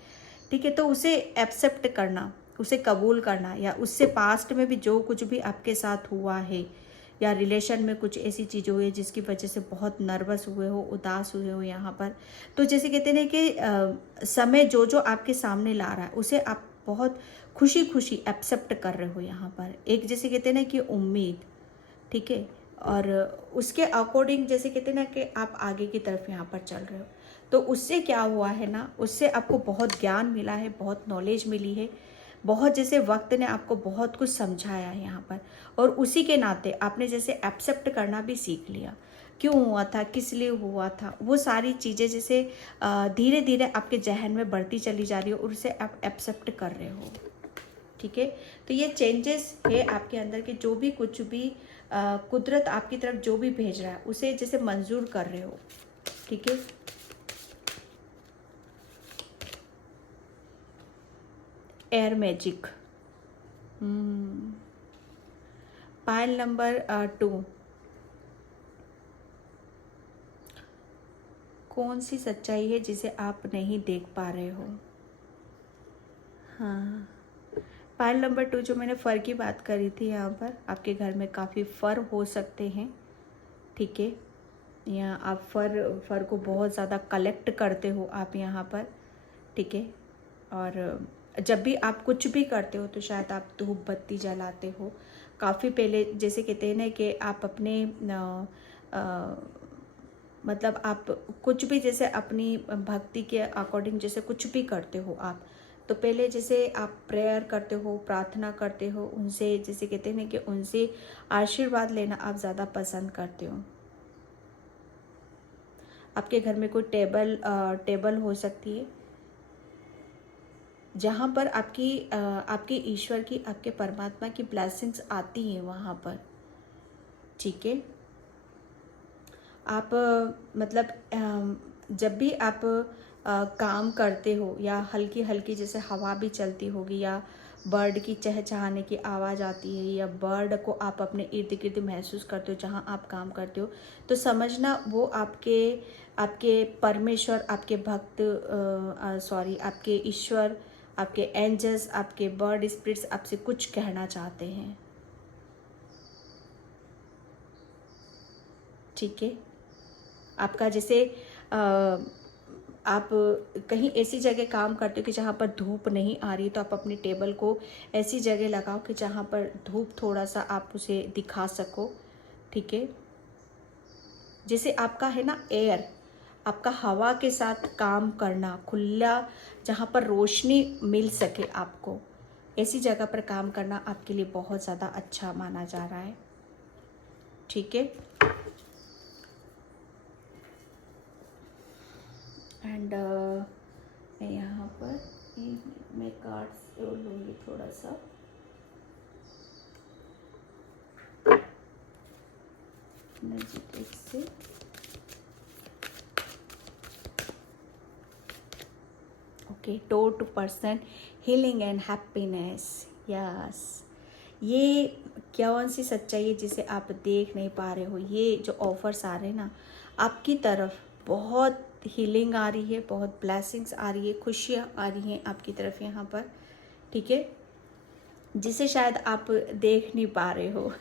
ठीक है, तो उसे एक्सेप्ट करना, उसे कबूल करना, या उससे पास्ट में भी जो कुछ भी आपके साथ हुआ है, या रिलेशन में कुछ ऐसी चीज़ हुई है जिसकी वजह से बहुत नर्वस हुए हो, उदास हुए हो यहाँ पर, तो जैसे कहते हैं कि समय जो जो आपके सामने ला रहा है उसे आप बहुत खुशी खुशी एक्सेप्ट कर रहे हो यहाँ पर। एक जैसे कहते हैं ना कि उम्मीद, ठीक है, और उसके अकॉर्डिंग जैसे कहते हैं ना कि आप आगे की तरफ यहाँ पर चल रहे हो। तो उससे क्या हुआ है ना, उससे आपको बहुत ज्ञान मिला है, बहुत नॉलेज मिली है, बहुत जैसे वक्त ने आपको बहुत कुछ समझाया है यहाँ पर, और उसी के नाते आपने जैसे एक्सेप्ट करना भी सीख लिया, क्यों हुआ था, किस लिए हुआ था, वो सारी चीज़ें जैसे धीरे धीरे आपके जहन में बढ़ती चली जा रही हो, और उसे आप एक्सेप्ट कर रहे हो, ठीक है। तो ये चेंजेस है आपके अंदर के, जो भी कुछ भी कुदरत आपकी तरफ जो भी भेज रहा है उसे जैसे मंजूर कर रहे हो, ठीक है। एयर मैजिक, पाइल नंबर 2, कौन सी सच्चाई है जिसे आप नहीं देख पा रहे हो। हाँ, पाइल नंबर 2, जो मैंने फ़र की बात करी थी, यहाँ पर आपके घर में काफ़ी फ़र हो सकते हैं, ठीक है, या आप फ़र को बहुत ज़्यादा कलेक्ट करते हो आप यहाँ पर, ठीक है। और जब भी आप कुछ भी करते हो तो शायद आप धूप बत्ती जलाते हो। काफ़ी पहले जैसे कहते हैं ना कि आप अपने मतलब आप कुछ भी जैसे अपनी भक्ति के अकॉर्डिंग जैसे कुछ भी करते हो आप, तो पहले जैसे आप प्रेयर करते हो, प्रार्थना करते हो उनसे, जैसे कहते हैं ना कि उनसे आशीर्वाद लेना आप ज़्यादा पसंद करते हो। आपके घर में कोई टेबल हो सकती है, जहाँ पर आपके ईश्वर की, आपके परमात्मा की ब्लेसिंग्स आती हैं वहाँ पर, ठीक है। आप मतलब जब भी आप काम करते हो या हल्की हल्की जैसे हवा भी चलती होगी या बर्ड की चहचहाने की आवाज़ आती है या बर्ड को आप अपने इर्द गिर्द महसूस करते हो जहाँ आप काम करते हो, तो समझना वो आपके आपके परमेश्वर, आपके भक्त, सॉरी, आपके ईश्वर, आपके एंजल्स, आपके बर्ड स्पिरिट्स आपसे कुछ कहना चाहते हैं, ठीक है। आपका जैसे आप कहीं ऐसी जगह काम करते हो कि जहाँ पर धूप नहीं आ रही, तो आप अपनी टेबल को ऐसी जगह लगाओ कि जहाँ पर धूप थोड़ा सा आप उसे दिखा सको, ठीक है। जैसे आपका है ना एयर, आपका हवा के साथ काम करना, खुला जहाँ पर रोशनी मिल सके आपको, ऐसी जगह पर काम करना आपके लिए बहुत ज़्यादा अच्छा माना जा रहा है, ठीक है। एंड मैं यहाँ पर मैं कार्ड्स लूँगी थोड़ा सा, एनर्जेटिक से। Okay, door to person healing and happiness, yes. ये कौन सी सच्चाई है जिसे आप देख नहीं पा रहे हो? ये जो ऑफर्स आ रहे हैं ना आपकी तरफ, बहुत हीलिंग आ रही है, बहुत ब्लेसिंग्स आ रही है, खुशियाँ आ रही हैं आपकी तरफ यहाँ पर, ठीक है, जिसे शायद आप देख नहीं पा रहे हो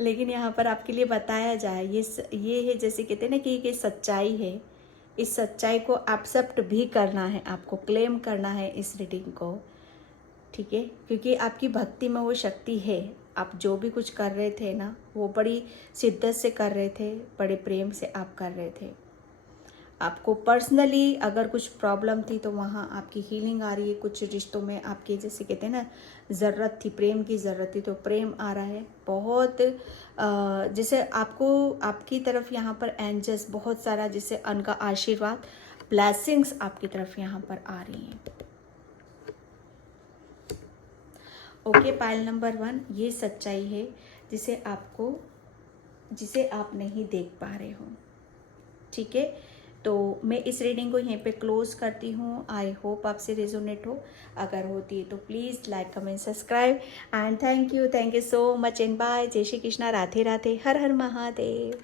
लेकिन यहाँ पर आपके लिए बताया जाए, ये है, जैसे कहते हैं ना कि ये सच्चाई है, इस सच्चाई को एक्सेप्ट भी करना है, आपको क्लेम करना है इस रीडिंग को, ठीक है, क्योंकि आपकी भक्ति में वो शक्ति है। आप जो भी कुछ कर रहे थे ना, वो बड़ी शिद्दत से कर रहे थे, बड़े प्रेम से आप कर रहे थे। आपको पर्सनली अगर कुछ प्रॉब्लम थी तो वहाँ आपकी हीलिंग आ रही है, कुछ रिश्तों में आपके जैसे कहते हैं ना ज़रूरत थी, प्रेम की ज़रूरत थी, तो प्रेम आ रहा है बहुत। जैसे आपको आपकी तरफ यहाँ पर एंजल्स बहुत सारा, जैसे उनका आशीर्वाद, ब्लेसिंग्स आपकी तरफ यहाँ पर आ रही हैं। ओके, पाइल नंबर 1, ये सच्चाई है जिसे आप नहीं देख पा रहे हो, ठीक है। तो मैं इस रीडिंग को यहीं पे क्लोज करती हूँ। आई होप आपसे रेजोनेट हो, अगर होती है तो please like comment subscribe and thank you so much and bye. जय श्री कृष्णा, राधे राधे, हर हर महादेव।